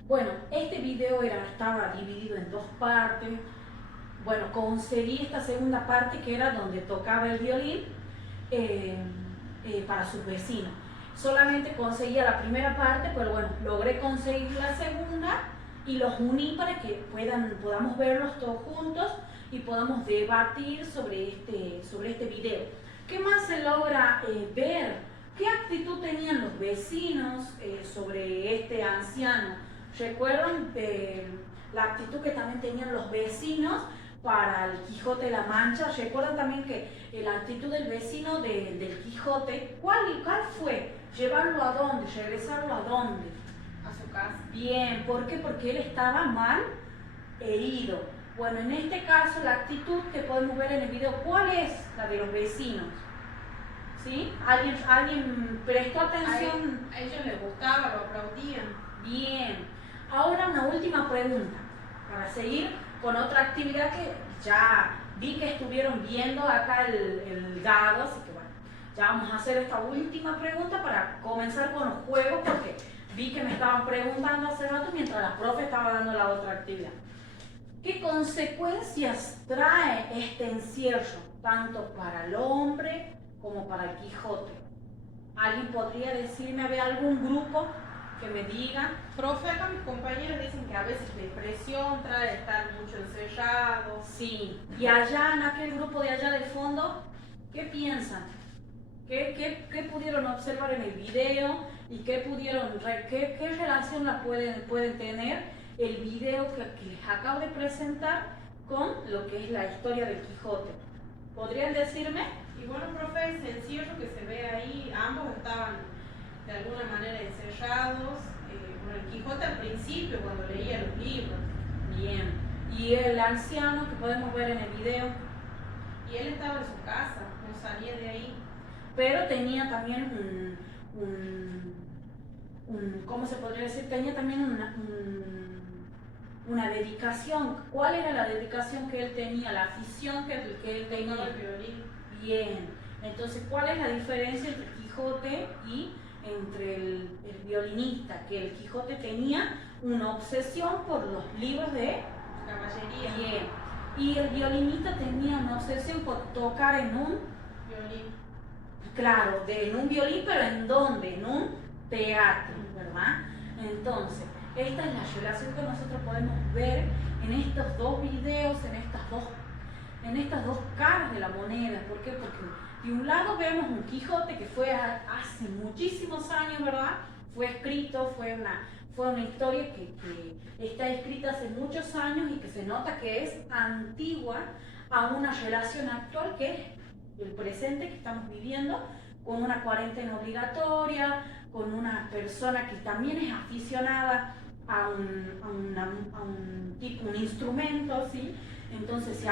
Bueno, este video estaba dividido en dos partes. Bueno, conseguí esta segunda parte que era donde tocaba el violín eh, para sus vecinos. Solamente conseguía la primera parte, pero bueno, logré conseguir la segunda y los uní para que podamos verlos todos juntos y podamos debatir sobre este video. ¿Qué más se logra ver? ¿Qué actitud tenían los vecinos sobre este anciano? ¿Recuerdan la actitud que también tenían los vecinos para el Quijote de la Mancha? ¿Recuerdan también que la actitud del vecino del Quijote, ¿cuál fue? ¿Llevarlo a dónde? ¿Regresarlo a dónde? A su casa. Bien, ¿por qué? Porque él estaba mal herido. Bueno, en este caso la actitud que podemos ver en el video, ¿cuál es la de los vecinos? ¿Sí? ¿Alguien prestó atención? A ellos les gustaba, lo aplaudían. Bien. Ahora una última pregunta, para seguir con otra actividad que ya vi que estuvieron viendo acá el dado, así que bueno, ya vamos a hacer esta última pregunta para comenzar con los juegos, porque vi que me estaban preguntando hace rato mientras la profe estaba dando la otra actividad. ¿Qué consecuencias trae este encierro, tanto para el hombre como para el Quijote? ¿Alguien podría decirme, ¿había algún grupo que me diga? Profe, acá mis compañeros dicen que a veces depresión trae estar mucho encerrados. Sí. ¿Y allá, en aquel grupo de allá del fondo, qué piensan? ¿Qué pudieron observar en el video? ¿Y qué relación pueden tener el video que les acabo de presentar con lo que es la historia del Quijote? ¿Podrían decirme? Y bueno, profe, ese encierro que se ve ahí, ambos estaban de alguna manera encerrados. Bueno, el Quijote al principio, cuando leía los libros. Bien. ¿Y el anciano que podemos ver en el video? Y él estaba en su casa, no salía de ahí. Pero tenía también ¿cómo se podría decir? Tenía también una dedicación. ¿Cuál era la dedicación que él tenía? La afición que él tenía. El violín. Bien. Entonces, ¿cuál es la diferencia entre el Quijote y entre el violinista? Que el Quijote tenía una obsesión por los libros de Caballería. Bien. Y el violinista tenía una obsesión por tocar en un Violín. Claro, en un violín, pero ¿en dónde? En un teatro, ¿verdad? Entonces, esta es la relación que nosotros podemos ver en estos dos videos, en estas dos caras de la moneda. ¿Por qué? Porque de un lado vemos un Quijote que fue hace muchísimos años, ¿verdad? Fue escrito, fue una historia que está escrita hace muchos años y que se nota que es antigua a una relación actual que es el presente que estamos viviendo, con una cuarentena obligatoria, con una persona que también es aficionada a un instrumento, ¿sí? Entonces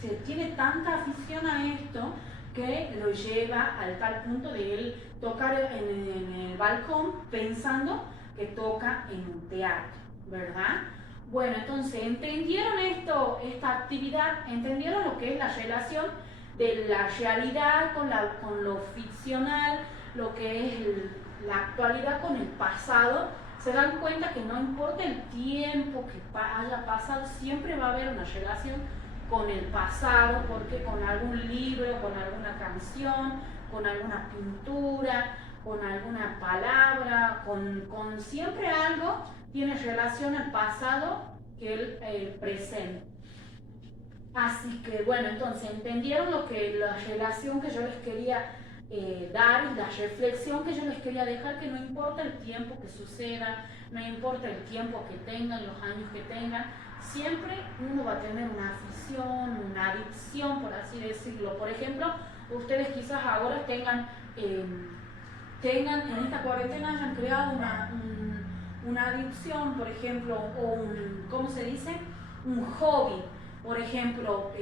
se tiene tanta afición a esto que lo lleva al tal punto de él tocar en el balcón pensando que toca en un teatro, ¿verdad? Bueno, entonces, ¿entendieron esta actividad? ¿Entendieron lo que es la relación de la realidad con lo ficcional, lo que es la actualidad con el pasado? Se dan cuenta que no importa el tiempo que haya pasado, siempre va a haber una relación con el pasado, porque con algún libro, con alguna canción, con alguna pintura, con alguna palabra, con siempre algo tiene relación al pasado que el presente. Así que bueno, entonces entendieron la relación que yo les quería dar y la reflexión que yo les quería dejar, que no importa el tiempo que suceda, no importa el tiempo que tengan, los años que tengan, siempre uno va a tener una afición, una adicción, por así decirlo. Por ejemplo, ustedes quizás ahora tengan en esta cuarentena hayan creado una adicción, por ejemplo, o ¿cómo se dice? Un hobby. Por ejemplo,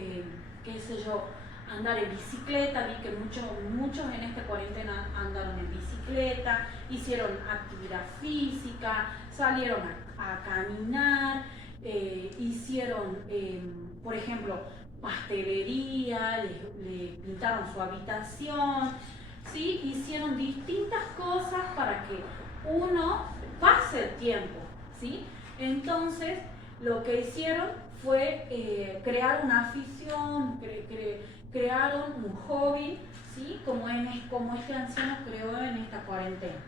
qué sé yo, andar en bicicleta. Vi que muchos en esta cuarentena andaron en bicicleta, hicieron actividad física, salieron a caminar, hicieron, por ejemplo, pastelería, le pintaron su habitación, ¿sí? Hicieron distintas cosas para que uno pasa el tiempo, ¿sí? Entonces, lo que hicieron fue crear una afición, crearon un hobby, ¿sí? Como este anciano creó en esta cuarentena,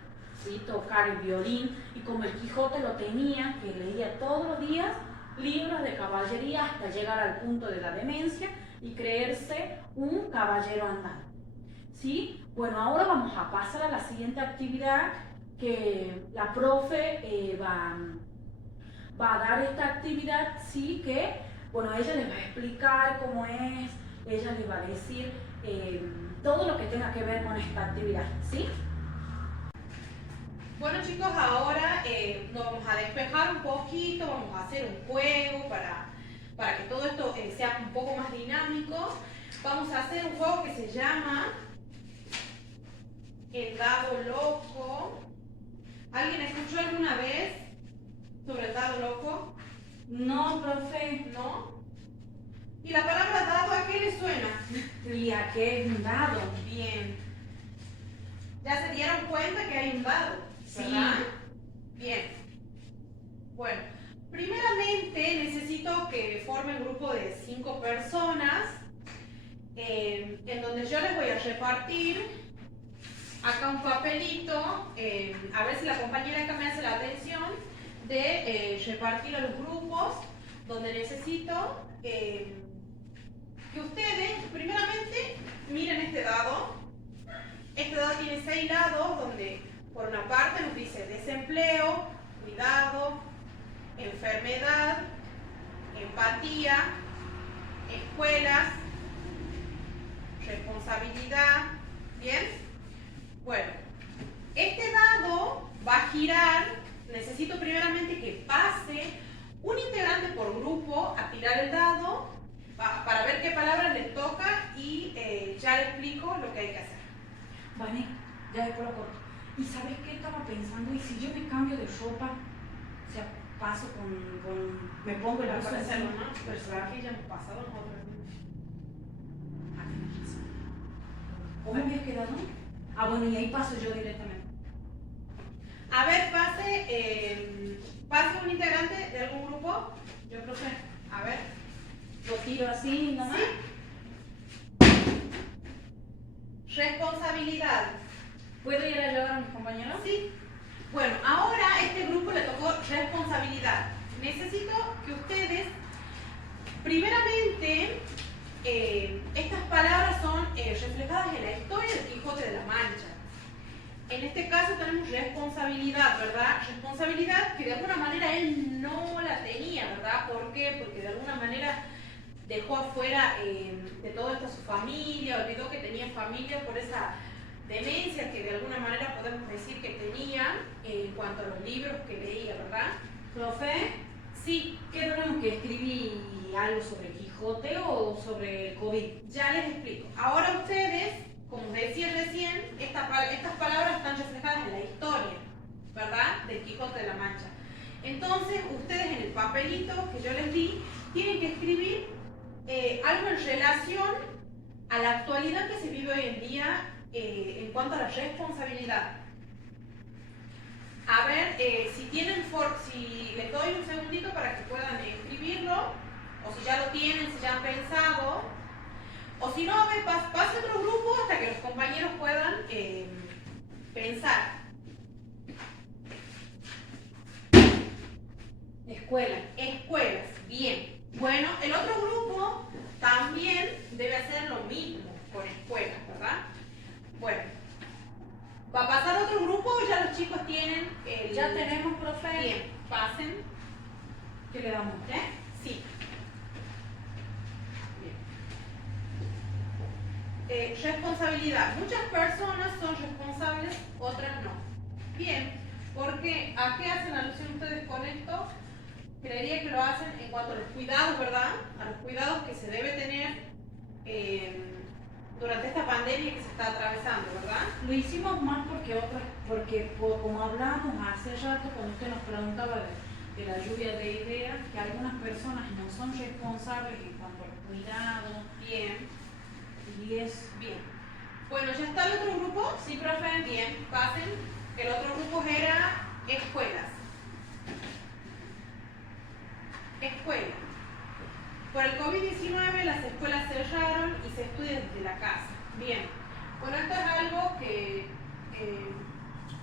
¿sí? Tocar el violín, y como el Quijote lo tenía, que leía todos los días libros de caballería hasta llegar al punto de la demencia y creerse un caballero andante, ¿sí? Bueno, ahora vamos a pasar a la siguiente actividad, que la profe va a dar esta actividad, sí, que, bueno, ella les va a explicar cómo es, ella les va a decir todo lo que tenga que ver con esta actividad, ¿sí? Bueno chicos, ahora nos vamos a despejar un poquito, vamos a hacer un juego para que todo esto sea un poco más dinámico. Vamos a hacer un juego que se llama El Dado Loco. ¿Alguien escuchó alguna vez sobre el dado loco? No, profe. ¿No? ¿Y la palabra dado a qué le suena? ¿Y a qué es un dado? Bien. ¿Ya se dieron cuenta que hay un dado? ¿Verdad? Sí. Bien. Bueno, primeramente necesito que formen un grupo de 5 personas en donde yo les voy a repartir acá un papelito, a ver si la compañera acá me hace la atención de repartir a los grupos, donde necesito que ustedes primeramente miren este dado. Este dado tiene 6 lados, donde por una parte nos dice desempleo, cuidado, enfermedad, empatía, escuelas, responsabilidad. ¿Bien? Bueno, este dado va a girar. Necesito primeramente que pase un integrante por grupo a tirar el dado para ver qué palabras les toca y ya les explico lo que hay que hacer. Vale, ya después lo corto. ¿Y sabes qué estaba pensando? ¿Y si yo me cambio de ropa? O sea, paso me pongo el Para buzo parecerlo, encima. ¿no? Pero será que ya hemos pasado nosotros. Ah, tenés razón. ¿Cómo habías quedado? Ah, bueno, y ahí paso yo directamente. A ver, pase un integrante de algún grupo. Yo creo que, a ver. Lo tiro así, nomás. ¿Sí? Responsabilidad. ¿Puedo ir a ayudar a mis compañeros? Sí. Bueno, ahora a este grupo le tocó responsabilidad. Necesito que ustedes, primeramente, estas palabras son reflejadas en la historia del Quijote de la Mancha. En este caso tenemos responsabilidad, ¿verdad? Responsabilidad que de alguna manera él no la tenía, ¿verdad? ¿Por qué? Porque de alguna manera dejó afuera de todo esto a su familia, olvidó que tenía familia por esa demencia que de alguna manera podemos decir que tenía en cuanto a los libros que leía, ¿verdad? Profe, Sí, ¿qué tenemos que escribir algo sobre Quijote o sobre COVID? ya les explico. Ahora ustedes, como decía recién, estas palabras están reflejadas en la historia, ¿verdad? Del Quijote de la Mancha. Entonces, ustedes en el papelito que yo les di, tienen que escribir algo en relación a la actualidad que se vive hoy en día en cuanto a la responsabilidad. A ver, si les doy un segundito para que puedan escribirlo, o si ya lo tienen, si ya han pensado, o si no, a ver, pase otro grupo hasta que los compañeros puedan pensar. Escuelas, bien. Bueno, el otro grupo también debe hacer lo mismo con escuelas, ¿verdad? Bueno, ¿va a pasar otro grupo o ya los chicos tienen el... Ya tenemos, profe. Bien, pasen. ¿Qué le damos? Sí. Bien. Responsabilidad. Muchas personas son responsables, otras no. Bien, porque ¿a qué hacen alusión ustedes con esto? Creería que lo hacen en cuanto a los cuidados, ¿verdad? A los cuidados que se debe tener durante esta pandemia que se está atravesando, ¿verdad? Lo hicimos más porque como hablábamos hace rato cuando usted nos preguntaba de la lluvia de ideas, que algunas personas no son responsables en cuanto al cuidado. Bien, Y es bien. Bueno, ¿ya está el otro grupo? Sí, profe. Bien, pasen. El otro grupo era escuelas. Escuela. Por el COVID-19 las escuelas cerraron y se estudia desde la casa. Bien. Bueno, esto es algo que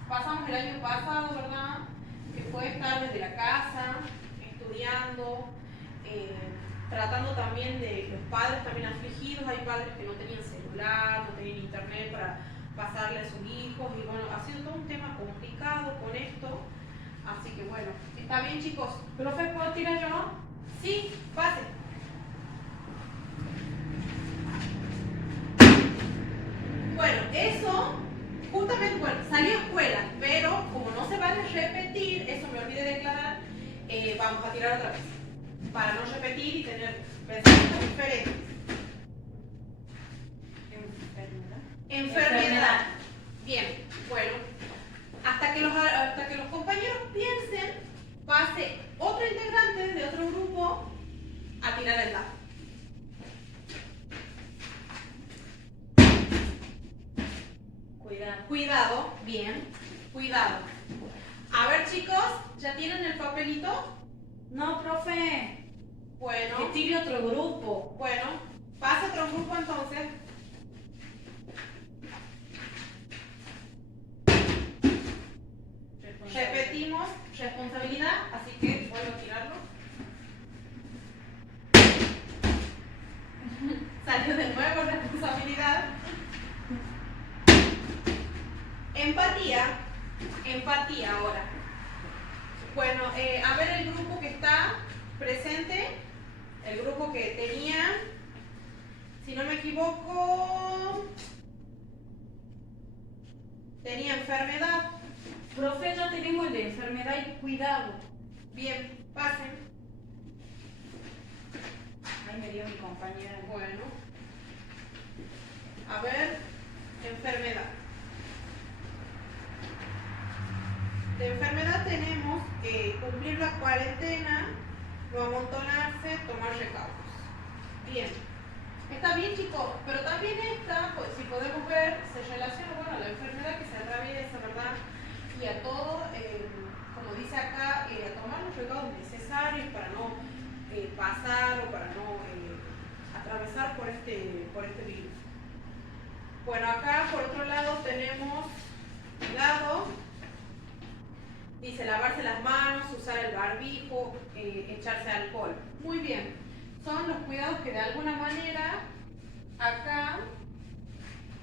pasamos el año pasado, ¿verdad? Que fue estar desde la casa, estudiando, tratando también de los padres también afligidos. Hay padres que no tenían celular, no tenían internet para pasarle a sus hijos y bueno, ha sido todo un tema complicado con esto. Así que bueno, está bien chicos. Profe, ¿puedo tirar yo? Sí, pase. Bueno, eso, justamente, bueno, salió escuela, pero como no se vale repetir, eso me olvidé de declarar, vamos a tirar otra vez, para no repetir y tener pensamientos diferentes. Enfermedad. Bien, bueno, hasta que los compañeros piensen, pase otro integrante de otro grupo a tirar el dado. Cuidado, bien, cuidado. A ver chicos, ¿ya tienen el papelito? No, profe. Bueno. Que tire otro grupo. Bueno, pasa otro grupo entonces. Repetimos, responsabilidad, así que vuelvo a tirarlo. Salió de nuevo responsabilidad. Empatía. Empatía ahora. Bueno, a ver el grupo que está presente. El grupo que tenía, si no me equivoco, tenía enfermedad. Profe, ya tenemos el de enfermedad y cuidado. Bien, pasen. Ahí me dio mi compañera. Bueno. A ver, enfermedad. De enfermedad tenemos cumplir la cuarentena, no amontonarse, tomar recaudos. Bien. Está bien chicos, pero también esta, pues, si podemos ver, se relaciona bueno, a la enfermedad que se atraviesa, ¿verdad? Y a todo, como dice acá, a tomar los recaudos necesarios para no pasar o para no atravesar por este virus. Bueno, acá por otro lado tenemos cuidado, dice lavarse las manos, usar el barbijo, echarse alcohol. Muy bien, son los cuidados que de alguna manera acá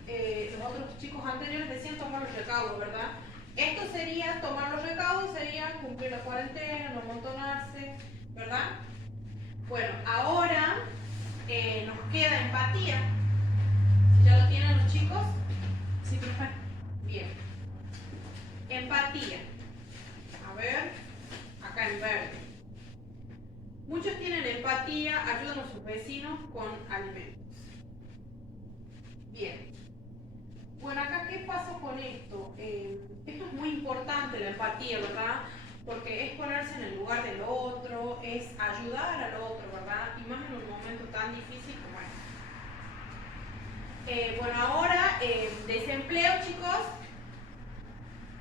los otros chicos anteriores decían tomar los recaudos, ¿verdad? Esto sería, tomar los recaudos, sería cumplir la cuarentena, no amontonarse, ¿verdad? Bueno, ahora nos queda empatía. ¿Ya lo tienen los chicos? Sí, profe. Bien. Empatía. A ver, acá en verde. Muchos tienen empatía, ayudan a sus vecinos con alimentos. Bien. Bueno, acá, ¿qué pasó con esto? Esto es muy importante, la empatía, ¿verdad? Porque es ponerse en el lugar del otro, es ayudar al otro, ¿verdad? Y más en un momento tan difícil como este. Bueno, ahora, desempleo, chicos.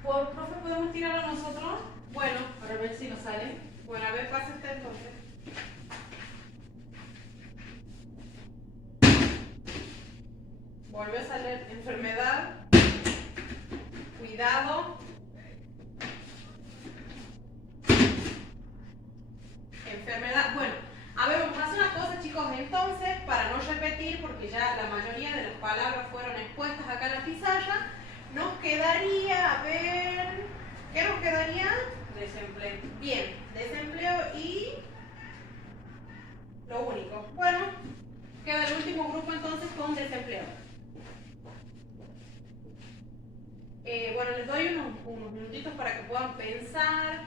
¿Profe, podemos tirarlo nosotros? Bueno, Para ver si nos sale. bueno, a ver, pase usted entonces. Volvió a salir enfermedad, cuidado, enfermedad. Bueno, a ver, vamos a hacer una cosa, chicos, entonces, para no repetir, porque ya la mayoría de las palabras fueron expuestas acá en la pizarra, nos quedaría, a ver, ¿qué nos quedaría? Desempleo. Bien, desempleo y lo único. Bueno, queda el último grupo entonces con desempleo. Bueno, les doy unos minutitos para que puedan pensar,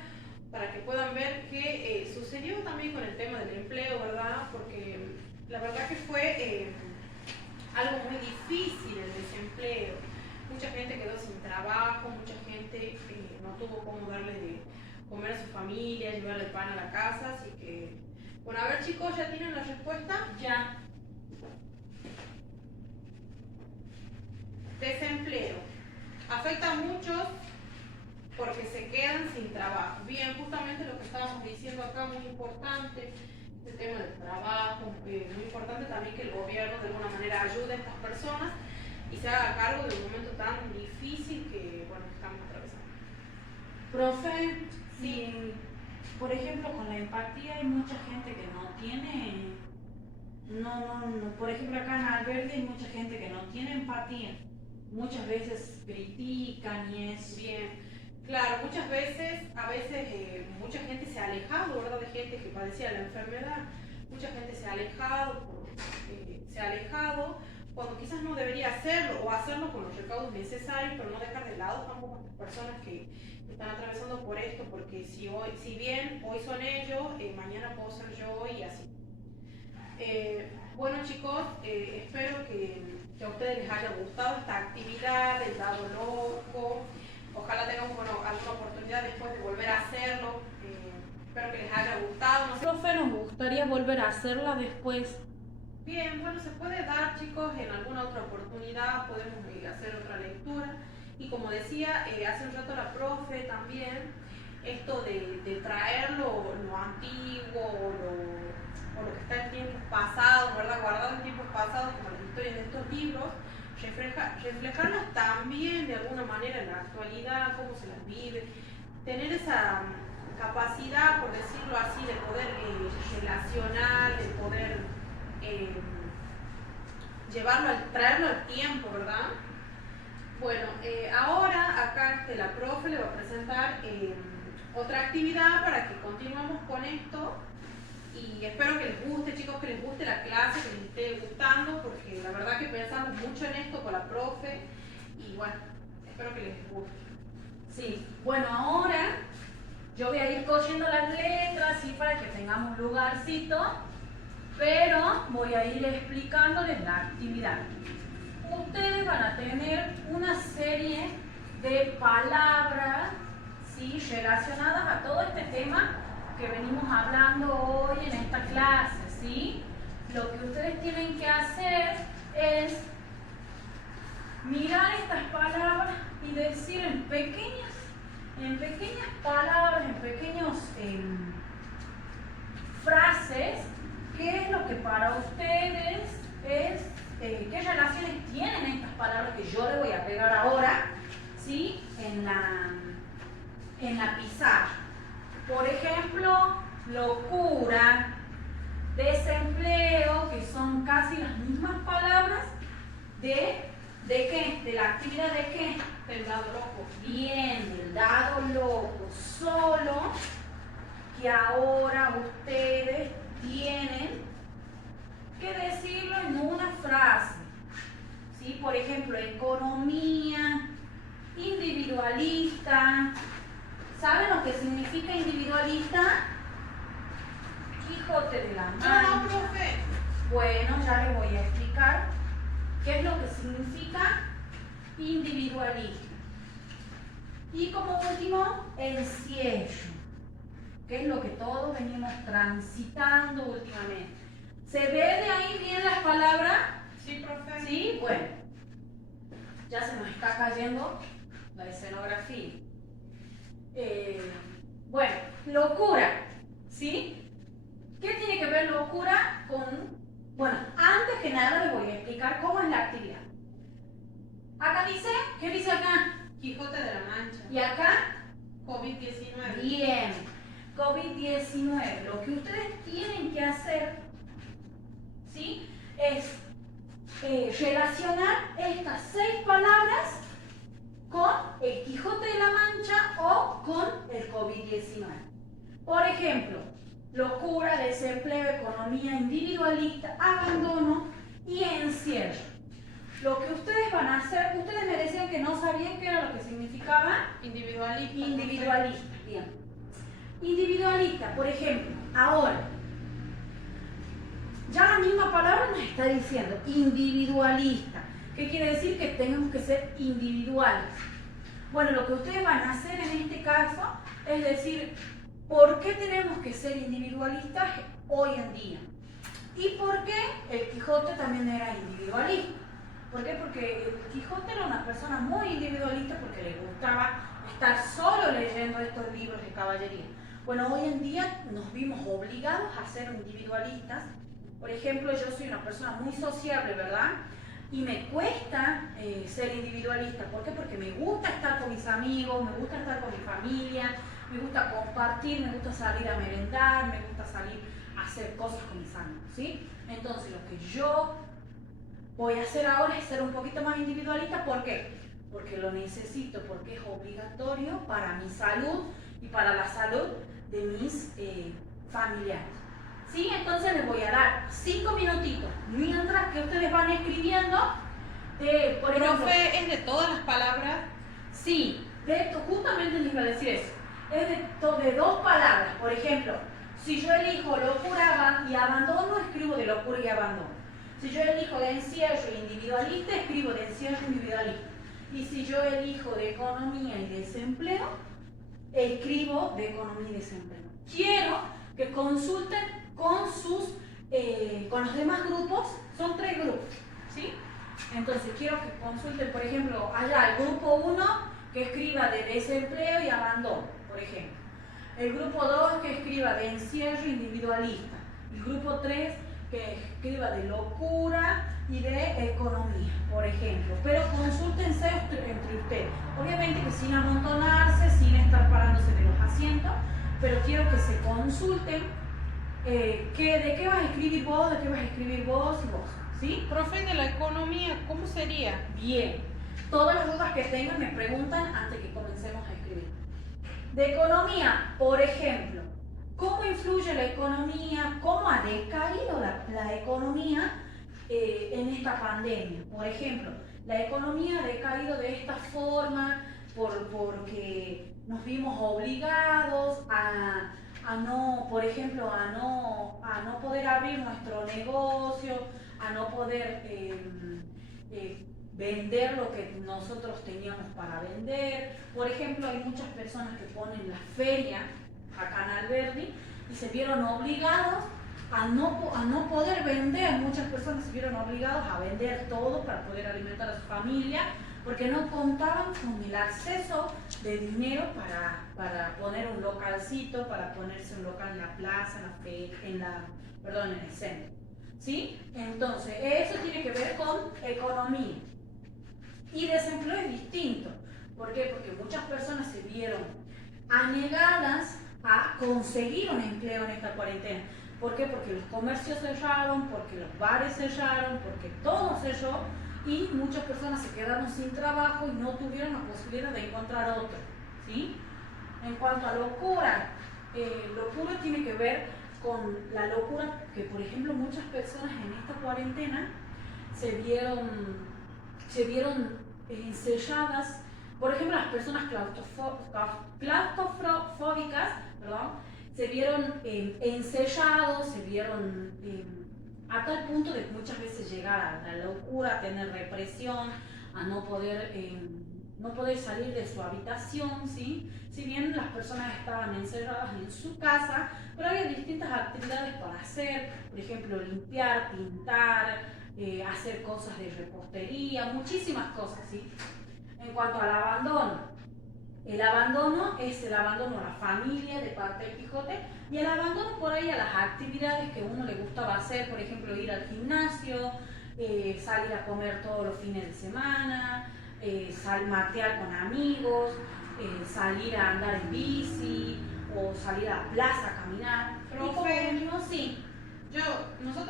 para que puedan ver qué sucedió también con el tema del empleo, ¿verdad? Porque la verdad que fue algo muy difícil el desempleo. Mucha gente quedó sin trabajo, mucha gente no tuvo cómo darle de comer a su familia, llevarle pan a la casa, así que... Bueno, a ver chicos, ¿ya tienen la respuesta? Ya. Desempleo. Afecta a muchos porque se quedan sin trabajo. Bien, justamente lo que estábamos diciendo acá, muy importante, el tema del trabajo, muy importante también que el gobierno de alguna manera ayude a estas personas y se haga cargo de un momento tan difícil que, bueno, estamos atravesando. Profe, si, por ejemplo, con la empatía hay mucha gente que no tiene, por ejemplo, acá en Alberdi hay mucha gente que no tiene empatía. Muchas veces critican y es bien. Claro, muchas veces, mucha gente se ha alejado, ¿verdad? De gente que padecía la enfermedad. Mucha gente se ha alejado cuando quizás no debería hacerlo o hacerlo con los recaudos necesarios, pero no dejar de lado tampoco a las personas que están atravesando por esto, porque si bien hoy son ellos, mañana puedo ser yo y así. Bueno chicos, espero que a ustedes les haya gustado esta actividad del dado loco. Ojalá tengan alguna oportunidad después de volver a hacerlo. Espero que les haya gustado. No sé. Profe, nos gustaría volver a hacerla después. Bien, bueno, se puede dar chicos en alguna otra oportunidad, podemos hacer otra lectura. Y como decía hace un rato la profe también, esto de traer lo antiguo o lo que está en tiempos pasados, ¿verdad? Guardado en tiempos pasados, como las historias de estos libros, reflejarlas también de alguna manera en la actualidad, cómo se las vive, tener esa capacidad, por decirlo así, de poder relacionar, de poder traerlo al tiempo, ¿verdad? Bueno, ahora acá la profe le va a presentar otra actividad para que continuemos con esto y espero que les guste, chicos, que les guste la clase, que les esté gustando, porque la verdad que pensamos mucho en esto con la profe y bueno, espero que les guste. Sí, bueno, ahora yo voy a ir cogiendo las letras así para que tengamos lugarcito, pero voy a ir explicándoles la actividad. Ustedes van a tener una serie de palabras, ¿sí?, relacionadas a todo este tema que venimos hablando hoy en esta clase, ¿sí? Lo que ustedes tienen que hacer es mirar estas palabras y decir en pequeñas palabras, en pequeños frases, qué es lo que para ustedes es, qué relaciones tienen estas palabras que yo les voy a pegar ahora, ¿sí?, en la pizarra. Por ejemplo, locura, desempleo, que son casi las mismas palabras ¿de qué? ¿De la actividad de qué? Del dado loco. Bien, del dado loco. Solo que ahora ustedes tienen que decirlo en una frase. ¿Sí? Por ejemplo, economía, individualista. ¿Saben lo que significa individualista? Quijote de la Mancha. No, profe. Bueno, ya les voy a explicar qué es lo que significa individualista. Y como último, encierro, que es lo que todos venimos transitando últimamente. ¿Se ve de ahí bien las palabras? Sí, profe. Sí, bueno. Ya se nos está cayendo la escenografía. Bueno, locura, ¿sí? ¿Qué tiene que ver locura con...? Bueno, antes que nada les voy a explicar cómo es la actividad. Acá dice, ¿qué dice acá? Quijote de la Mancha. ¿Y acá? COVID-19. Bien, COVID-19. Lo que ustedes tienen que hacer, ¿sí?, es relacionar estas 6 palabras con el Quijote de la Mancha o con el COVID-19. Por ejemplo, locura, desempleo, economía individualista, abandono y encierro. Lo que ustedes van a hacer, ustedes me decían que no sabían qué era lo que significaba Individualista. individualista. Bien. Individualista, por ejemplo, ahora, ya la misma palabra nos está diciendo individualista. ¿Qué quiere decir? Que tenemos que ser individuales. Bueno, lo que ustedes van a hacer en este caso es decir, ¿por qué tenemos que ser individualistas hoy en día? ¿Y por qué el Quijote también era individualista? ¿Por qué? Porque el Quijote era una persona muy individualista porque le gustaba estar solo leyendo estos libros de caballería. Bueno, hoy en día nos vimos obligados a ser individualistas. Por ejemplo, yo soy una persona muy sociable, ¿verdad? Y me cuesta ser individualista. ¿Por qué? Porque me gusta estar con mis amigos, me gusta estar con mi familia, me gusta compartir, me gusta salir a merendar, me gusta salir a hacer cosas con mis amigos, ¿sí? Entonces, lo que yo voy a hacer ahora es ser un poquito más individualista. ¿Por qué? Porque lo necesito, porque es obligatorio para mi salud y para la salud de mis familiares. ¿Sí? Entonces les voy a dar 5 minutitos mientras que ustedes van escribiendo. Por ejemplo, Profe, ¿es de todas las palabras? Sí, justamente les iba a decir eso. Es de 2 palabras. Por ejemplo, si yo elijo locura y abandono, escribo de locura y abandono. Si yo elijo de encierro e individualista, escribo de encierro e individualista. Y si yo elijo de economía y desempleo, escribo de economía y desempleo. Quiero que consulten con los demás grupos. Son 3 grupos, ¿sí? Entonces quiero que consulten, por ejemplo, allá el grupo 1 que escriba de desempleo y abandono, por ejemplo. El grupo 2 que escriba de encierro individualista. El grupo 3 que escriba de locura y de economía, por ejemplo. Pero consúltense entre ustedes. Obviamente que sin amontonarse, sin estar parándose de los asientos, pero quiero que se consulten de qué vas a escribir vos, de qué vas a escribir vos y vos, ¿sí? Profe, de la economía, ¿cómo sería? Bien. Todas las dudas que tengan me preguntan antes que comencemos a escribir. De economía, por ejemplo, ¿cómo influye la economía? ¿Cómo ha decaído la economía en esta pandemia? Por ejemplo, la economía ha decaído de esta forma porque nos vimos obligados a no, por ejemplo, a no poder abrir nuestro negocio, a no poder vender lo que nosotros teníamos para vender. Por ejemplo, hay muchas personas que ponen la feria acá en Alberdi y se vieron obligados a no poder vender. Muchas personas se vieron obligados a vender todo para poder alimentar a su familia, porque no contaban con el acceso de dinero para poner un localcito, para ponerse un local en la plaza, en el centro. ¿Sí? Entonces, eso tiene que ver con economía. Y desempleo es distinto. ¿Por qué? Porque muchas personas se vieron anegadas a conseguir un empleo en esta cuarentena. ¿Por qué? Porque los comercios cerraron, porque los bares cerraron, porque todo cerró y muchas personas se quedaron sin trabajo y no tuvieron la posibilidad de encontrar otro, ¿sí? En cuanto a locura, locura tiene que ver con la locura que, por ejemplo, muchas personas en esta cuarentena se vieron encerradas. Por ejemplo, las personas claustrofóbicas, perdón, se vieron encerrados, se vieron a tal punto de muchas veces llegar a la locura, a tener represión, a no poder salir de su habitación, ¿sí? Si bien las personas estaban encerradas en su casa, pero había distintas actividades para hacer, por ejemplo, limpiar, pintar, hacer cosas de repostería, muchísimas cosas, ¿sí? En cuanto al abandono, el abandono es el abandono a la familia de parte del Quijote y el abandono por ahí a las actividades que a uno le gustaba hacer, por ejemplo, ir al gimnasio, salir a comer todos los fines de semana, matear con amigos, salir a andar en bici o salir a la plaza a caminar. Profe, sí. Nuestro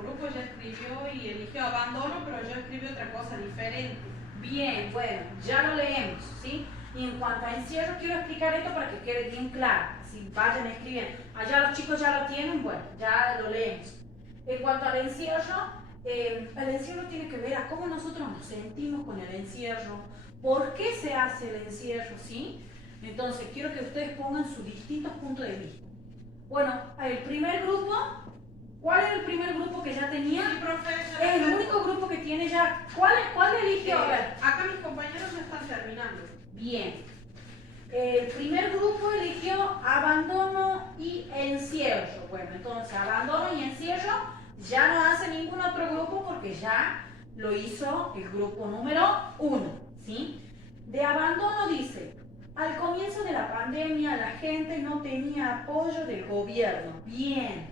grupo ya escribió y eligió abandono, pero yo escribí otra cosa diferente. Bien, bueno, ya lo leemos, ¿sí? Y en cuanto a encierro, quiero explicar esto para que quede bien claro. Si vayan escribiendo. Allá los chicos ya lo tienen, bueno, ya lo leemos. En cuanto al encierro, el encierro tiene que ver a cómo nosotros nos sentimos con el encierro, por qué se hace el encierro, ¿sí? Entonces, quiero que ustedes pongan sus distintos puntos de vista. Bueno, el primer grupo, ¿cuál es el primer grupo que ya tenía? Sí, profe, es el único grupo que tiene ya. ¿Cuál eligió? A ver. Acá mis compañeros ya están terminando. Bien. El primer grupo eligió abandono y encierro. Bueno, entonces abandono y encierro ya no hace ningún otro grupo porque ya lo hizo el grupo número 1, ¿sí? De abandono dice, al comienzo de la pandemia la gente no tenía apoyo del gobierno. Bien,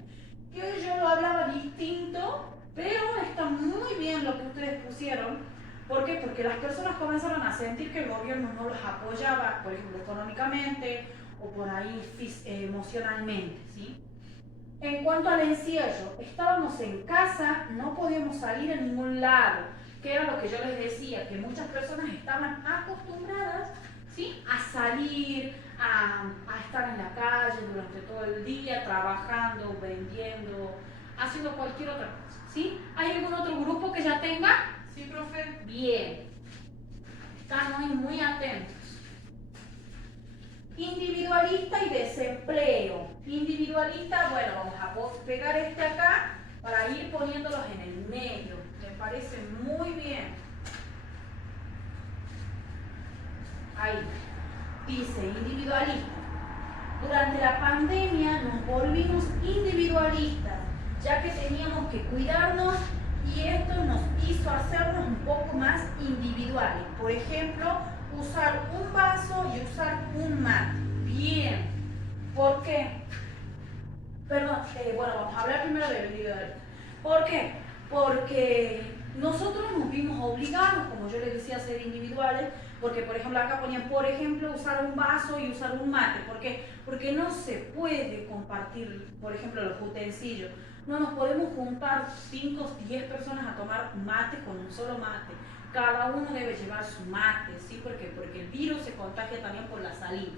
que yo lo hablaba distinto, pero está muy bien lo que ustedes pusieron. ¿Por qué? Porque las personas comenzaron a sentir que el gobierno no los apoyaba, por ejemplo, económicamente o por ahí emocionalmente, ¿sí? En cuanto al encierro, estábamos en casa, no podíamos salir a ningún lado, que era lo que yo les decía, que muchas personas estaban acostumbradas, ¿sí?, a salir, a estar en la calle durante todo el día, trabajando, vendiendo, haciendo cualquier otra cosa, ¿sí? ¿Hay algún otro grupo que ya tenga? Sí, profe. Bien, están muy atentos. Individualista y desempleo. Individualista, bueno, vamos a pegar este acá para ir poniéndolos en el medio. Me parece muy bien. Ahí. Dice, individualista. Durante la pandemia nos volvimos individualistas, ya que teníamos que cuidarnos y esto nos hizo hacernos un poco más individuales. Por ejemplo, usar un vaso y usar un mate. Bien. ¿Por qué? Perdón, bueno, vamos a hablar primero del individualismo. ¿Por qué? Porque nosotros nos vimos obligados, como yo les decía, a ser individuales, porque por ejemplo acá ponían, por ejemplo, usar un vaso y usar un mate. ¿Por qué? Porque no se puede compartir, por ejemplo, los utensilios. No nos podemos juntar 5 o 10 personas a tomar mate con un solo mate. Cada uno debe llevar su mate, ¿sí? ¿Por qué? Porque el virus se contagia también por la saliva.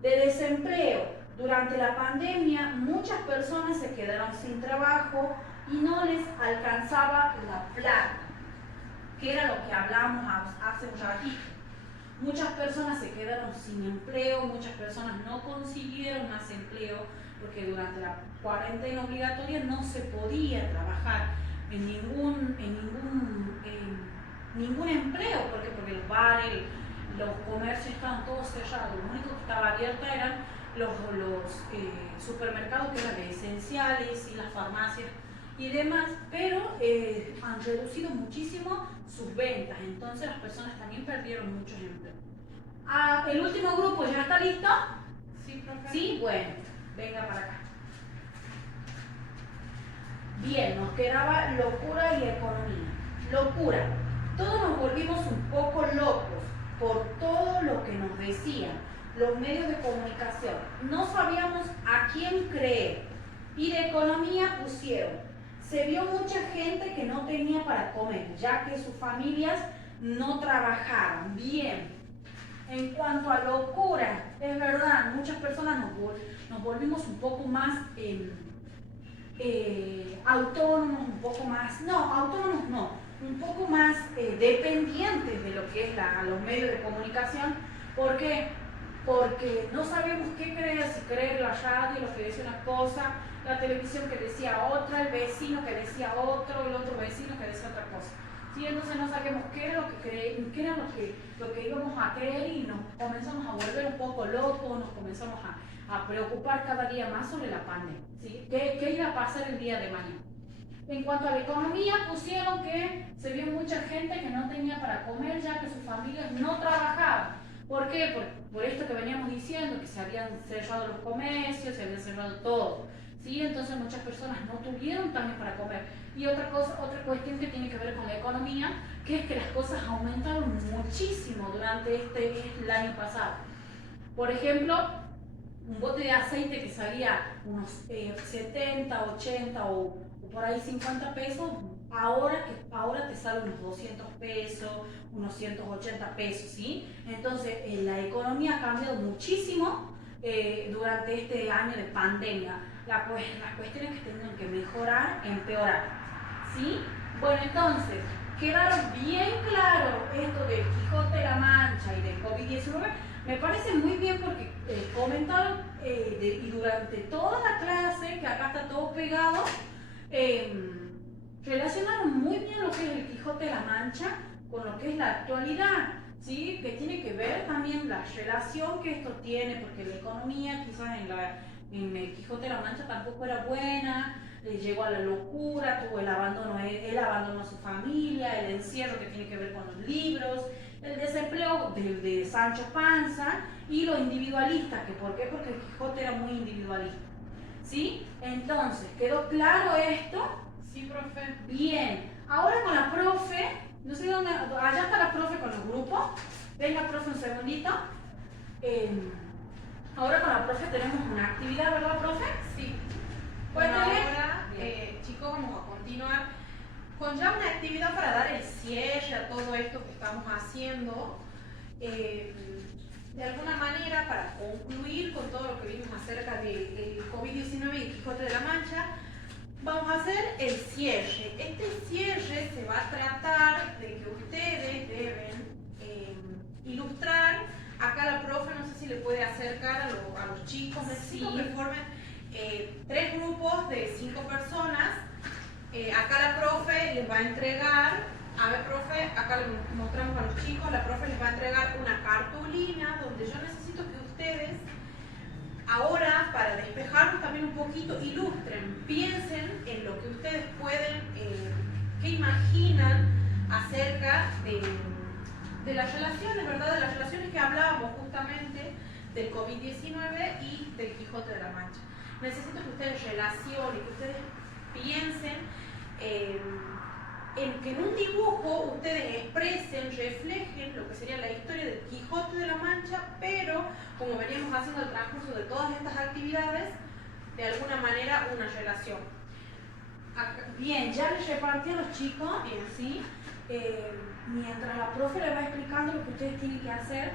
De desempleo. Durante la pandemia, muchas personas se quedaron sin trabajo y no les alcanzaba la plata, que era lo que hablábamos hace un ratito. Muchas personas se quedaron sin empleo, muchas personas no consiguieron más empleo, porque durante la cuarentena obligatoria no se podía trabajar en ningún empleo. ¿Por qué? Porque los bares, los comercios estaban todos cerrados. Lo único que estaba abierto eran los supermercados, que eran de esenciales, y las farmacias y demás, pero han reducido muchísimo sus ventas, entonces las personas también perdieron muchos empleos. ¿El último grupo ya está listo? Sí, profe. Sí, bueno, venga para acá. Bien, nos quedaba locura y economía. Locura. Todos nos volvimos un poco locos por todo lo que nos decían los medios de comunicación. No sabíamos a quién creer. Y de economía pusieron, se vio mucha gente que no tenía para comer, ya que sus familias no trabajaban. Bien. En cuanto a locura, es verdad, muchas personas nos volvimos un poco más autónomos, un poco más, no, autónomos no, un poco más dependientes de lo que es los medios de comunicación. ¿Por qué? Porque no sabíamos qué creer, si creer la radio, lo que decía una cosa, la televisión que decía otra, el vecino que decía otro, el otro vecino que decía otra cosa. ¿Sí? Entonces no sabíamos qué era lo que íbamos a creer y nos comenzamos a volver un poco locos, nos comenzamos a preocupar cada día más sobre la pandemia. ¿Sí? ¿Qué iba a pasar el día de mañana? En cuanto a la economía, pusieron que se vio mucha gente que no tenía para comer, ya que sus familias no trabajaban. ¿Por qué? Por esto que veníamos diciendo, que se habían cerrado los comercios, se habían cerrado todo. ¿Sí? Entonces muchas personas no tuvieron también para comer. Y otra cuestión que tiene que ver con la economía, que es que las cosas aumentaron muchísimo durante el año pasado. Por ejemplo, un bote de aceite que salía unos 70, 80 o por ahí 50 pesos, ahora te sale unos 200 pesos, unos 180 pesos, ¿sí? Entonces, la economía ha cambiado muchísimo durante este año de pandemia. Las cuestiones que tienen que mejorar, empeorar, ¿sí? Bueno, entonces, quedaron bien claro esto del Quijote de la Mancha y del COVID-19. Me parece muy bien porque comentaron y durante toda la clase, que acá está todo pegado, relacionaron muy bien lo que es el Quijote de la Mancha con lo que es la actualidad, ¿sí? Que tiene que ver también la relación que esto tiene, porque la economía quizás en el Quijote de la Mancha tampoco era buena, llegó a la locura, tuvo el abandono, él abandonó a su familia, el encierro que tiene que ver con los libros, el desempleo de Sancho Panza y lo individualista, que ¿por qué? Porque el Quijote era muy individualista. ¿Sí? Entonces, ¿quedó claro esto? Sí, profe. Bien. Ahora con la profe, no sé dónde, allá está la profe con los grupos. Venga, profe, un segundito. Ahora con la profe tenemos una actividad, ¿verdad, profe? Sí. ¿Puede Bueno, leer? ahora, chicos, vamos a continuar con ya una actividad para dar el cierre a todo esto que estamos haciendo. De alguna manera, para concluir con todo lo que vimos acerca del COVID-19 y el Quijote de la Mancha, vamos a hacer el cierre. Este cierre se va a tratar de que ustedes deben ilustrar. Acá la profe, no sé si le puede acercar a los chicos, necesito que formen 3 grupos de 5 personas. Acá la profe les va a entregar, a ver profe, acá le mostramos a los chicos, la profe les va a entregar una cartulina donde yo necesito que ustedes, ahora para despejarnos también un poquito, ilustren, piensen en lo que ustedes pueden, qué imaginan acerca de las relaciones, ¿verdad? De las relaciones que hablábamos justamente del COVID-19 y del Quijote de la Mancha. Necesito que ustedes relacionen, que ustedes piensen en que en un dibujo ustedes expresen, reflejen lo que sería la historia del Quijote de la Mancha, pero como veníamos haciendo al transcurso de todas estas actividades, de alguna manera una relación. Bien, ya les repartí a los chicos, Bien. ¿sí? Mientras la profe les va explicando lo que ustedes tienen que hacer,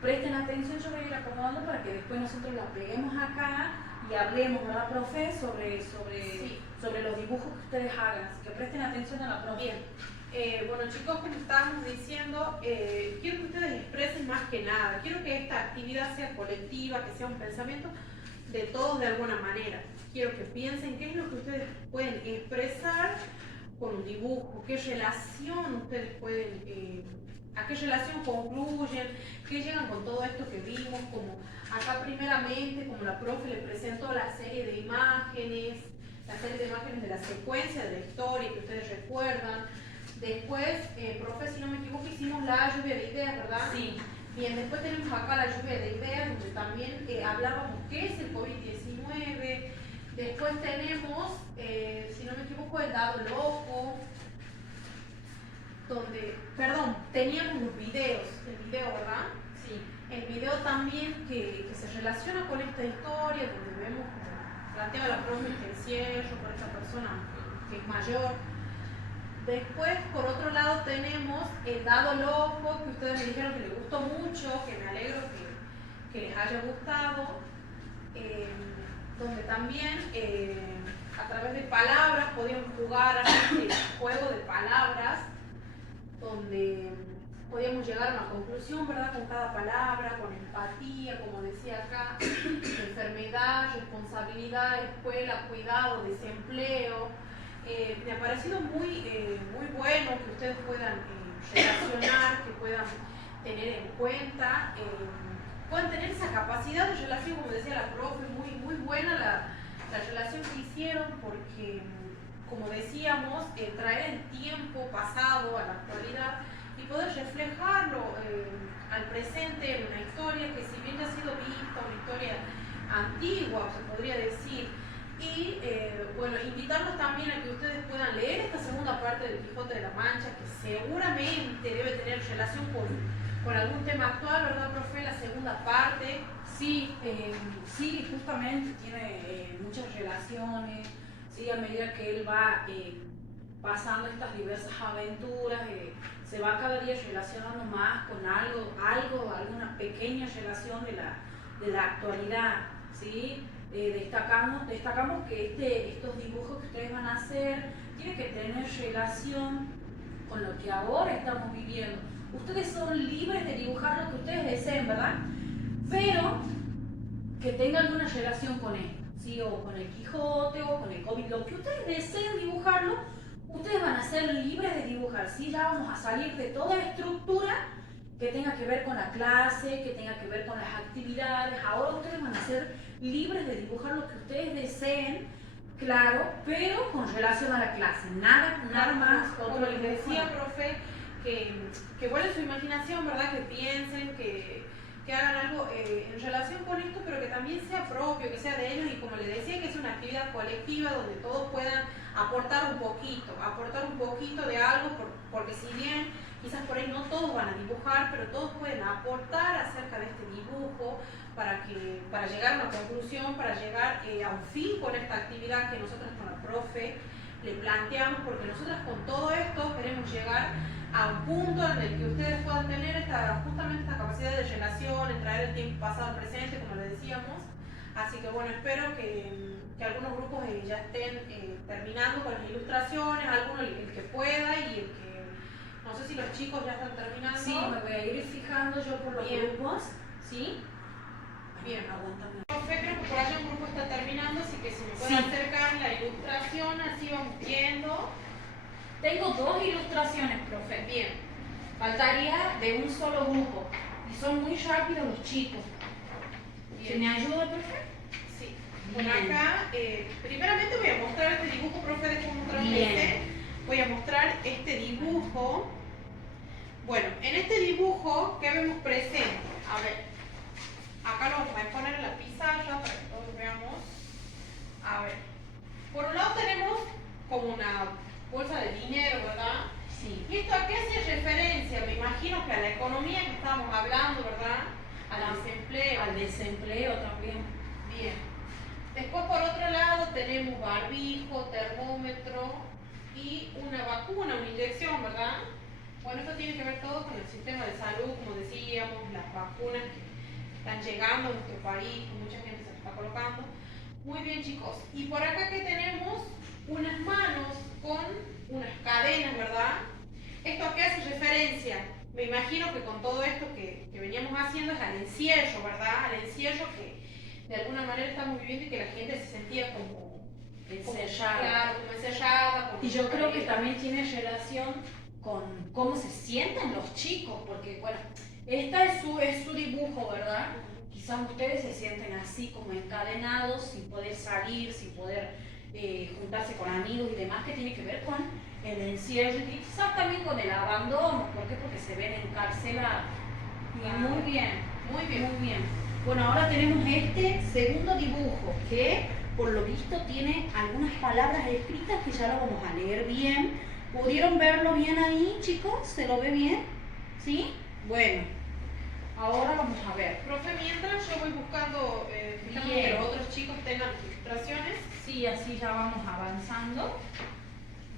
presten atención, yo voy a ir acomodando para que después nosotros la peguemos acá y hablemos, ¿verdad, profe? Sobre los dibujos que ustedes hagan, así que presten atención a la profe. Bien. Bueno chicos, como estábamos diciendo, quiero que ustedes expresen más que nada, quiero que esta actividad sea colectiva, que sea un pensamiento de todos de alguna manera. Quiero que piensen qué es lo que ustedes pueden expresar con un dibujo, qué relación ustedes pueden, a qué relación concluyen, qué llegan con todo esto que vimos, como acá primeramente, como la profe les presentó la serie de imágenes, de la secuencia de la historia que ustedes recuerdan. Después, profe, si no me equivoco, hicimos la lluvia de ideas, ¿verdad? Sí. Bien, después tenemos acá la lluvia de ideas, donde también hablábamos qué es el COVID-19. Después tenemos, si no me equivoco, el dado loco, donde, perdón, teníamos los videos, el video, ¿verdad? Sí. El video también que se relaciona con esta historia, donde vemos como plantea la profe el encierro con esta persona que es mayor. Después, por otro lado, tenemos el dado loco, que ustedes me dijeron que les gustó mucho, que me alegro que les haya gustado, donde también a través de palabras podíamos jugar a este juego de palabras, donde podíamos llegar a una conclusión, ¿verdad? Con cada palabra, con empatía, como decía acá, enfermedad, responsabilidad, escuela, cuidado, desempleo. Me ha parecido muy bueno que ustedes puedan relacionar, que puedan tener en cuenta, puedan tener esa capacidad de relación, como decía la profe, muy buena la relación que hicieron, porque, como decíamos, traer el tiempo pasado a la actualidad y poder reflejarlo al presente en una historia que, si bien ya ha sido vista, una historia antigua, se podría decir. Y bueno, invitarlos también a que ustedes puedan leer esta segunda parte del Quijote de la Mancha, que seguramente debe tener relación con algún tema actual, ¿verdad, profe? La segunda parte. Sí, sí, justamente tiene muchas relaciones, sí, a medida que él va pasando estas diversas aventuras, se va cada día relacionando más con alguna pequeña relación de la actualidad, ¿sí? Destacamos que estos dibujos que ustedes van a hacer tienen que tener relación con lo que ahora estamos viviendo. Ustedes son libres de dibujar lo que ustedes deseen, ¿verdad? Pero que tenga alguna relación con esto, ¿sí? O con el Quijote o con el COVID, lo que ustedes deseen dibujarlo, ustedes van a ser libres de dibujar, ¿sí? Ya vamos a salir de toda estructura que tenga que ver con la clase, que tenga que ver con las actividades. Ahora ustedes van a ser libres de dibujar lo que ustedes deseen, claro, pero con relación a la clase, nada más. Como les decía, profe, que vuelen su imaginación, ¿verdad? Que piensen, que hagan algo en relación con esto, pero que también sea propio, que sea de ellos, y como les decía, que es una actividad colectiva donde todos puedan aportar un poquito de algo, porque si bien quizás por ahí no todos van a dibujar, pero todos pueden aportar acerca de este dibujo para llegar a una conclusión, para llegar a un fin con esta actividad que nosotros con la profe le planteamos, porque nosotros con todo esto queremos llegar a un punto en el que ustedes puedan tener justamente esta capacidad de relación, en traer el tiempo pasado al presente, como les decíamos. Así que bueno, espero que algunos grupos ya estén terminando con las ilustraciones, alguno el que pueda y el que, no sé si los chicos ya están terminando. Sí, me voy a ir fijando yo por los grupos, ¿sí? Bien, aguántame. Profe, creo que por allá un grupo está terminando, así que si me pueden acercar la ilustración, así vamos viendo. Tengo 2 ilustraciones, profe. Bien. Faltaría de un solo grupo. Y son muy rápidos los chicos. Bien. ¿Se me ayuda, profe? Sí. Bueno, acá, primeramente voy a mostrar este dibujo, profe, déjame mostrarles este. Voy a mostrar este dibujo. Bueno, en este dibujo, ¿qué vemos presente? A ver, acá lo vamos a poner en la pizarra para que todos veamos. A ver, por un lado tenemos como una bolsa de dinero, ¿verdad? Sí. ¿Y esto a qué hace referencia? Me imagino que a la economía que estábamos hablando, ¿verdad? Al desempleo. Al desempleo también. Bien. Después, por otro lado, tenemos barbijo, termómetro y una vacuna, una inyección, ¿verdad? Bueno, esto tiene que ver todo con el sistema de salud, como decíamos, las vacunas que están llegando a nuestro país, que mucha gente se las está colocando. Muy bien, chicos. Y por acá que tenemos unas manos con unas cadenas, ¿verdad? ¿Esto a qué hace referencia? Me imagino que con todo esto que veníamos haciendo es al encierro, ¿verdad? Al encierro que de alguna manera estamos viviendo y que la gente se sentía como encerrada. Claro, como encerrada. Y yo creo que también tiene relación con cómo se sienten los chicos, porque bueno, esta es su dibujo, ¿verdad? Quizás ustedes se sienten así como encadenados, sin poder salir, sin poder juntarse con amigos y demás, que tiene que ver con el encierro y quizás también con el abandono. ¿Por qué? Porque se ven encarcelados. Muy bien, muy bien, muy bien. Bueno, ahora tenemos este segundo dibujo que por lo visto tiene algunas palabras escritas que ya lo vamos a leer bien. ¿Pudieron verlo bien ahí, chicos? ¿Se lo ve bien? ¿Sí? Bueno, ahora vamos a ver. Profe, mientras yo voy buscando que los otros chicos tengan ilustraciones. Sí, así ya vamos avanzando.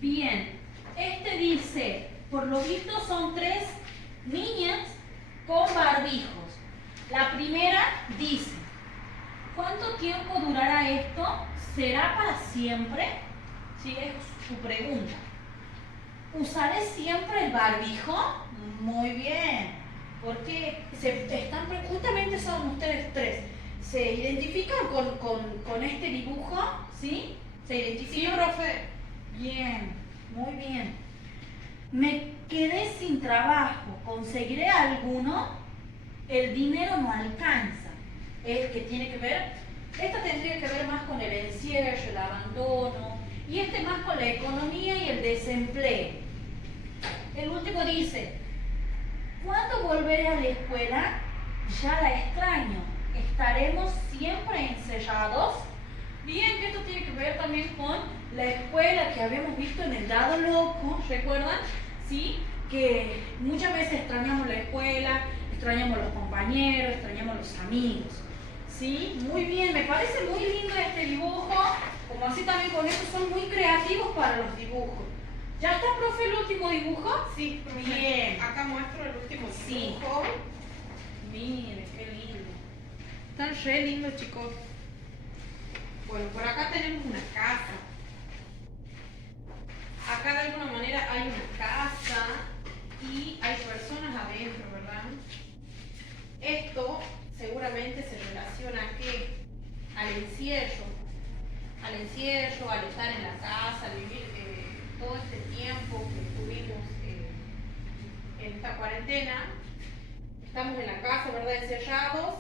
Bien, este dice, por lo visto son 3 niñas con barbijos. La primera dice, ¿cuánto tiempo durará esto? ¿Será para siempre? Sí, es su pregunta. ¿Usaré siempre el barbijo? Muy bien, porque justamente son ustedes 3. ¿Se identifican con este dibujo? ¿Sí? ¿Se identifican? Sí, profe. Bien, muy bien. Me quedé sin trabajo. ¿Conseguiré alguno? El dinero no alcanza. Es que tiene que ver, esta tendría que ver más con el encierro, el abandono, y este más con la economía y el desempleo. El último dice, ¿cuándo volveré a la escuela? Ya la extraño. ¿Estaremos siempre encerrados? Bien, que esto tiene que ver también con la escuela que habíamos visto en el dado loco, ¿recuerdan? ¿Sí? Que muchas veces extrañamos la escuela, extrañamos los compañeros, extrañamos los amigos. ¿Sí? Muy bien, me parece muy lindo este dibujo, como así también con esto son muy creativos para los dibujos. ¿Ya está, profe, el último dibujo? Sí, profe. Bien. Acá muestro el último dibujo. Mire, qué lindo. Están re lindos, chicos. Bueno, por acá tenemos una casa. Acá de alguna manera hay una casa y hay personas adentro, ¿verdad? Esto seguramente se relaciona ¿a qué? Al encierro, al estar en la casa, al vivir todo este tiempo que estuvimos en esta cuarentena. Estamos en la casa, ¿verdad? Encerrados.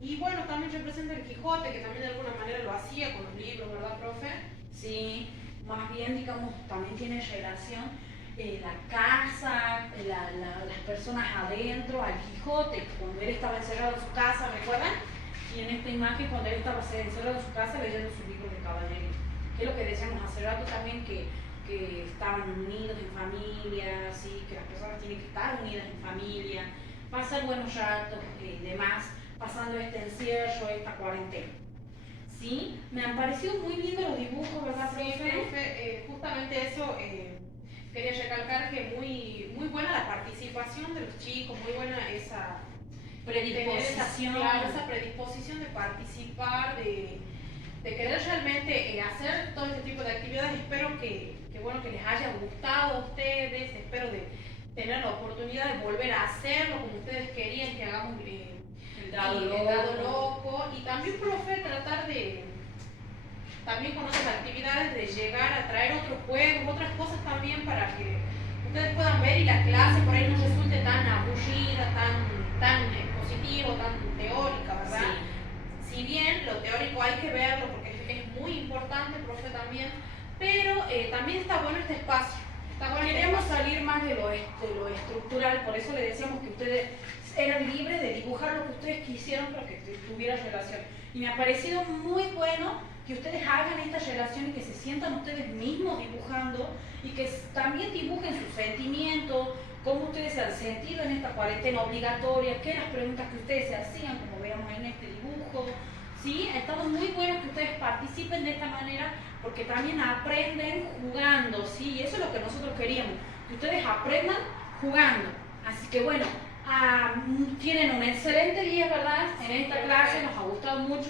Y bueno, también representa el Quijote, que también de alguna manera lo hacía con los libros, ¿verdad, profe? Sí, más bien, digamos, también tiene relación la casa, las personas adentro, al Quijote, cuando él estaba encerrado en su casa, ¿recuerdan? Y en esta imagen, cuando él estaba encerrado en su casa leyendo sus libros de caballería, que es lo que decíamos hace rato también, que estaban unidos en familia, ¿sí? Que las personas tienen que estar unidas en familia, pasar buenos ratos y demás, pasando este encierro, esta cuarentena. ¿Sí? Me han parecido muy lindos los dibujos, ¿verdad, Sí, profe? profe, justamente eso quería recalcar que muy buena la participación de los chicos, muy buena esa Predisposición. esa predisposición de participar, de querer realmente hacer todo este tipo de actividades. Espero bueno, que les haya gustado a ustedes, espero de tener la oportunidad de volver a hacerlo como ustedes querían que hagamos El dado el loco. dado loco. Y también, profe, tratar de, también con otras actividades, de llegar a traer otros juegos, otras cosas también para que ustedes puedan ver y la clase por ahí no resulte tan aburrida, tan expositiva, tan teórica, ¿verdad? Sí. Si bien lo teórico hay que verlo porque es muy importante, profe, también, pero también está bueno este espacio. Queremos salir más de lo estructural, por eso le decíamos que ustedes eran libres de dibujar lo que ustedes quisieran para que tuviera relación. Y me ha parecido muy bueno que ustedes hagan esta relación y que se sientan ustedes mismos dibujando y que también dibujen sus sentimientos, cómo ustedes se han sentido en esta cuarentena obligatoria, qué las preguntas que ustedes se hacían, como veamos en este dibujo. ¿Sí? Estamos muy buenos que ustedes participen de esta manera porque también aprenden jugando, ¿sí? Y eso es lo que nosotros queríamos, que ustedes aprendan jugando. Así que bueno, tienen un excelente día, ¿verdad? En esta clase nos ha gustado mucho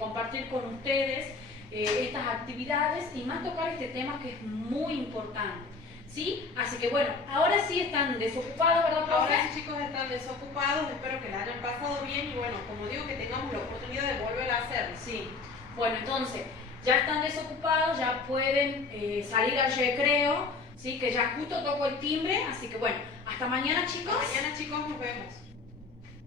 compartir con ustedes estas actividades y más tocar este tema que es muy importante. ¿Sí? Así que bueno, ahora sí están desocupados, ¿verdad, profe? Ahora sí, chicos, están desocupados, espero que la hayan pasado bien y bueno, como digo, que tengamos la oportunidad de volver a hacerlo. Sí. Bueno, entonces, ya están desocupados, ya pueden salir al recreo, ¿sí? Que ya justo tocó el timbre, así que bueno, hasta mañana, chicos. Hasta mañana, chicos, nos vemos.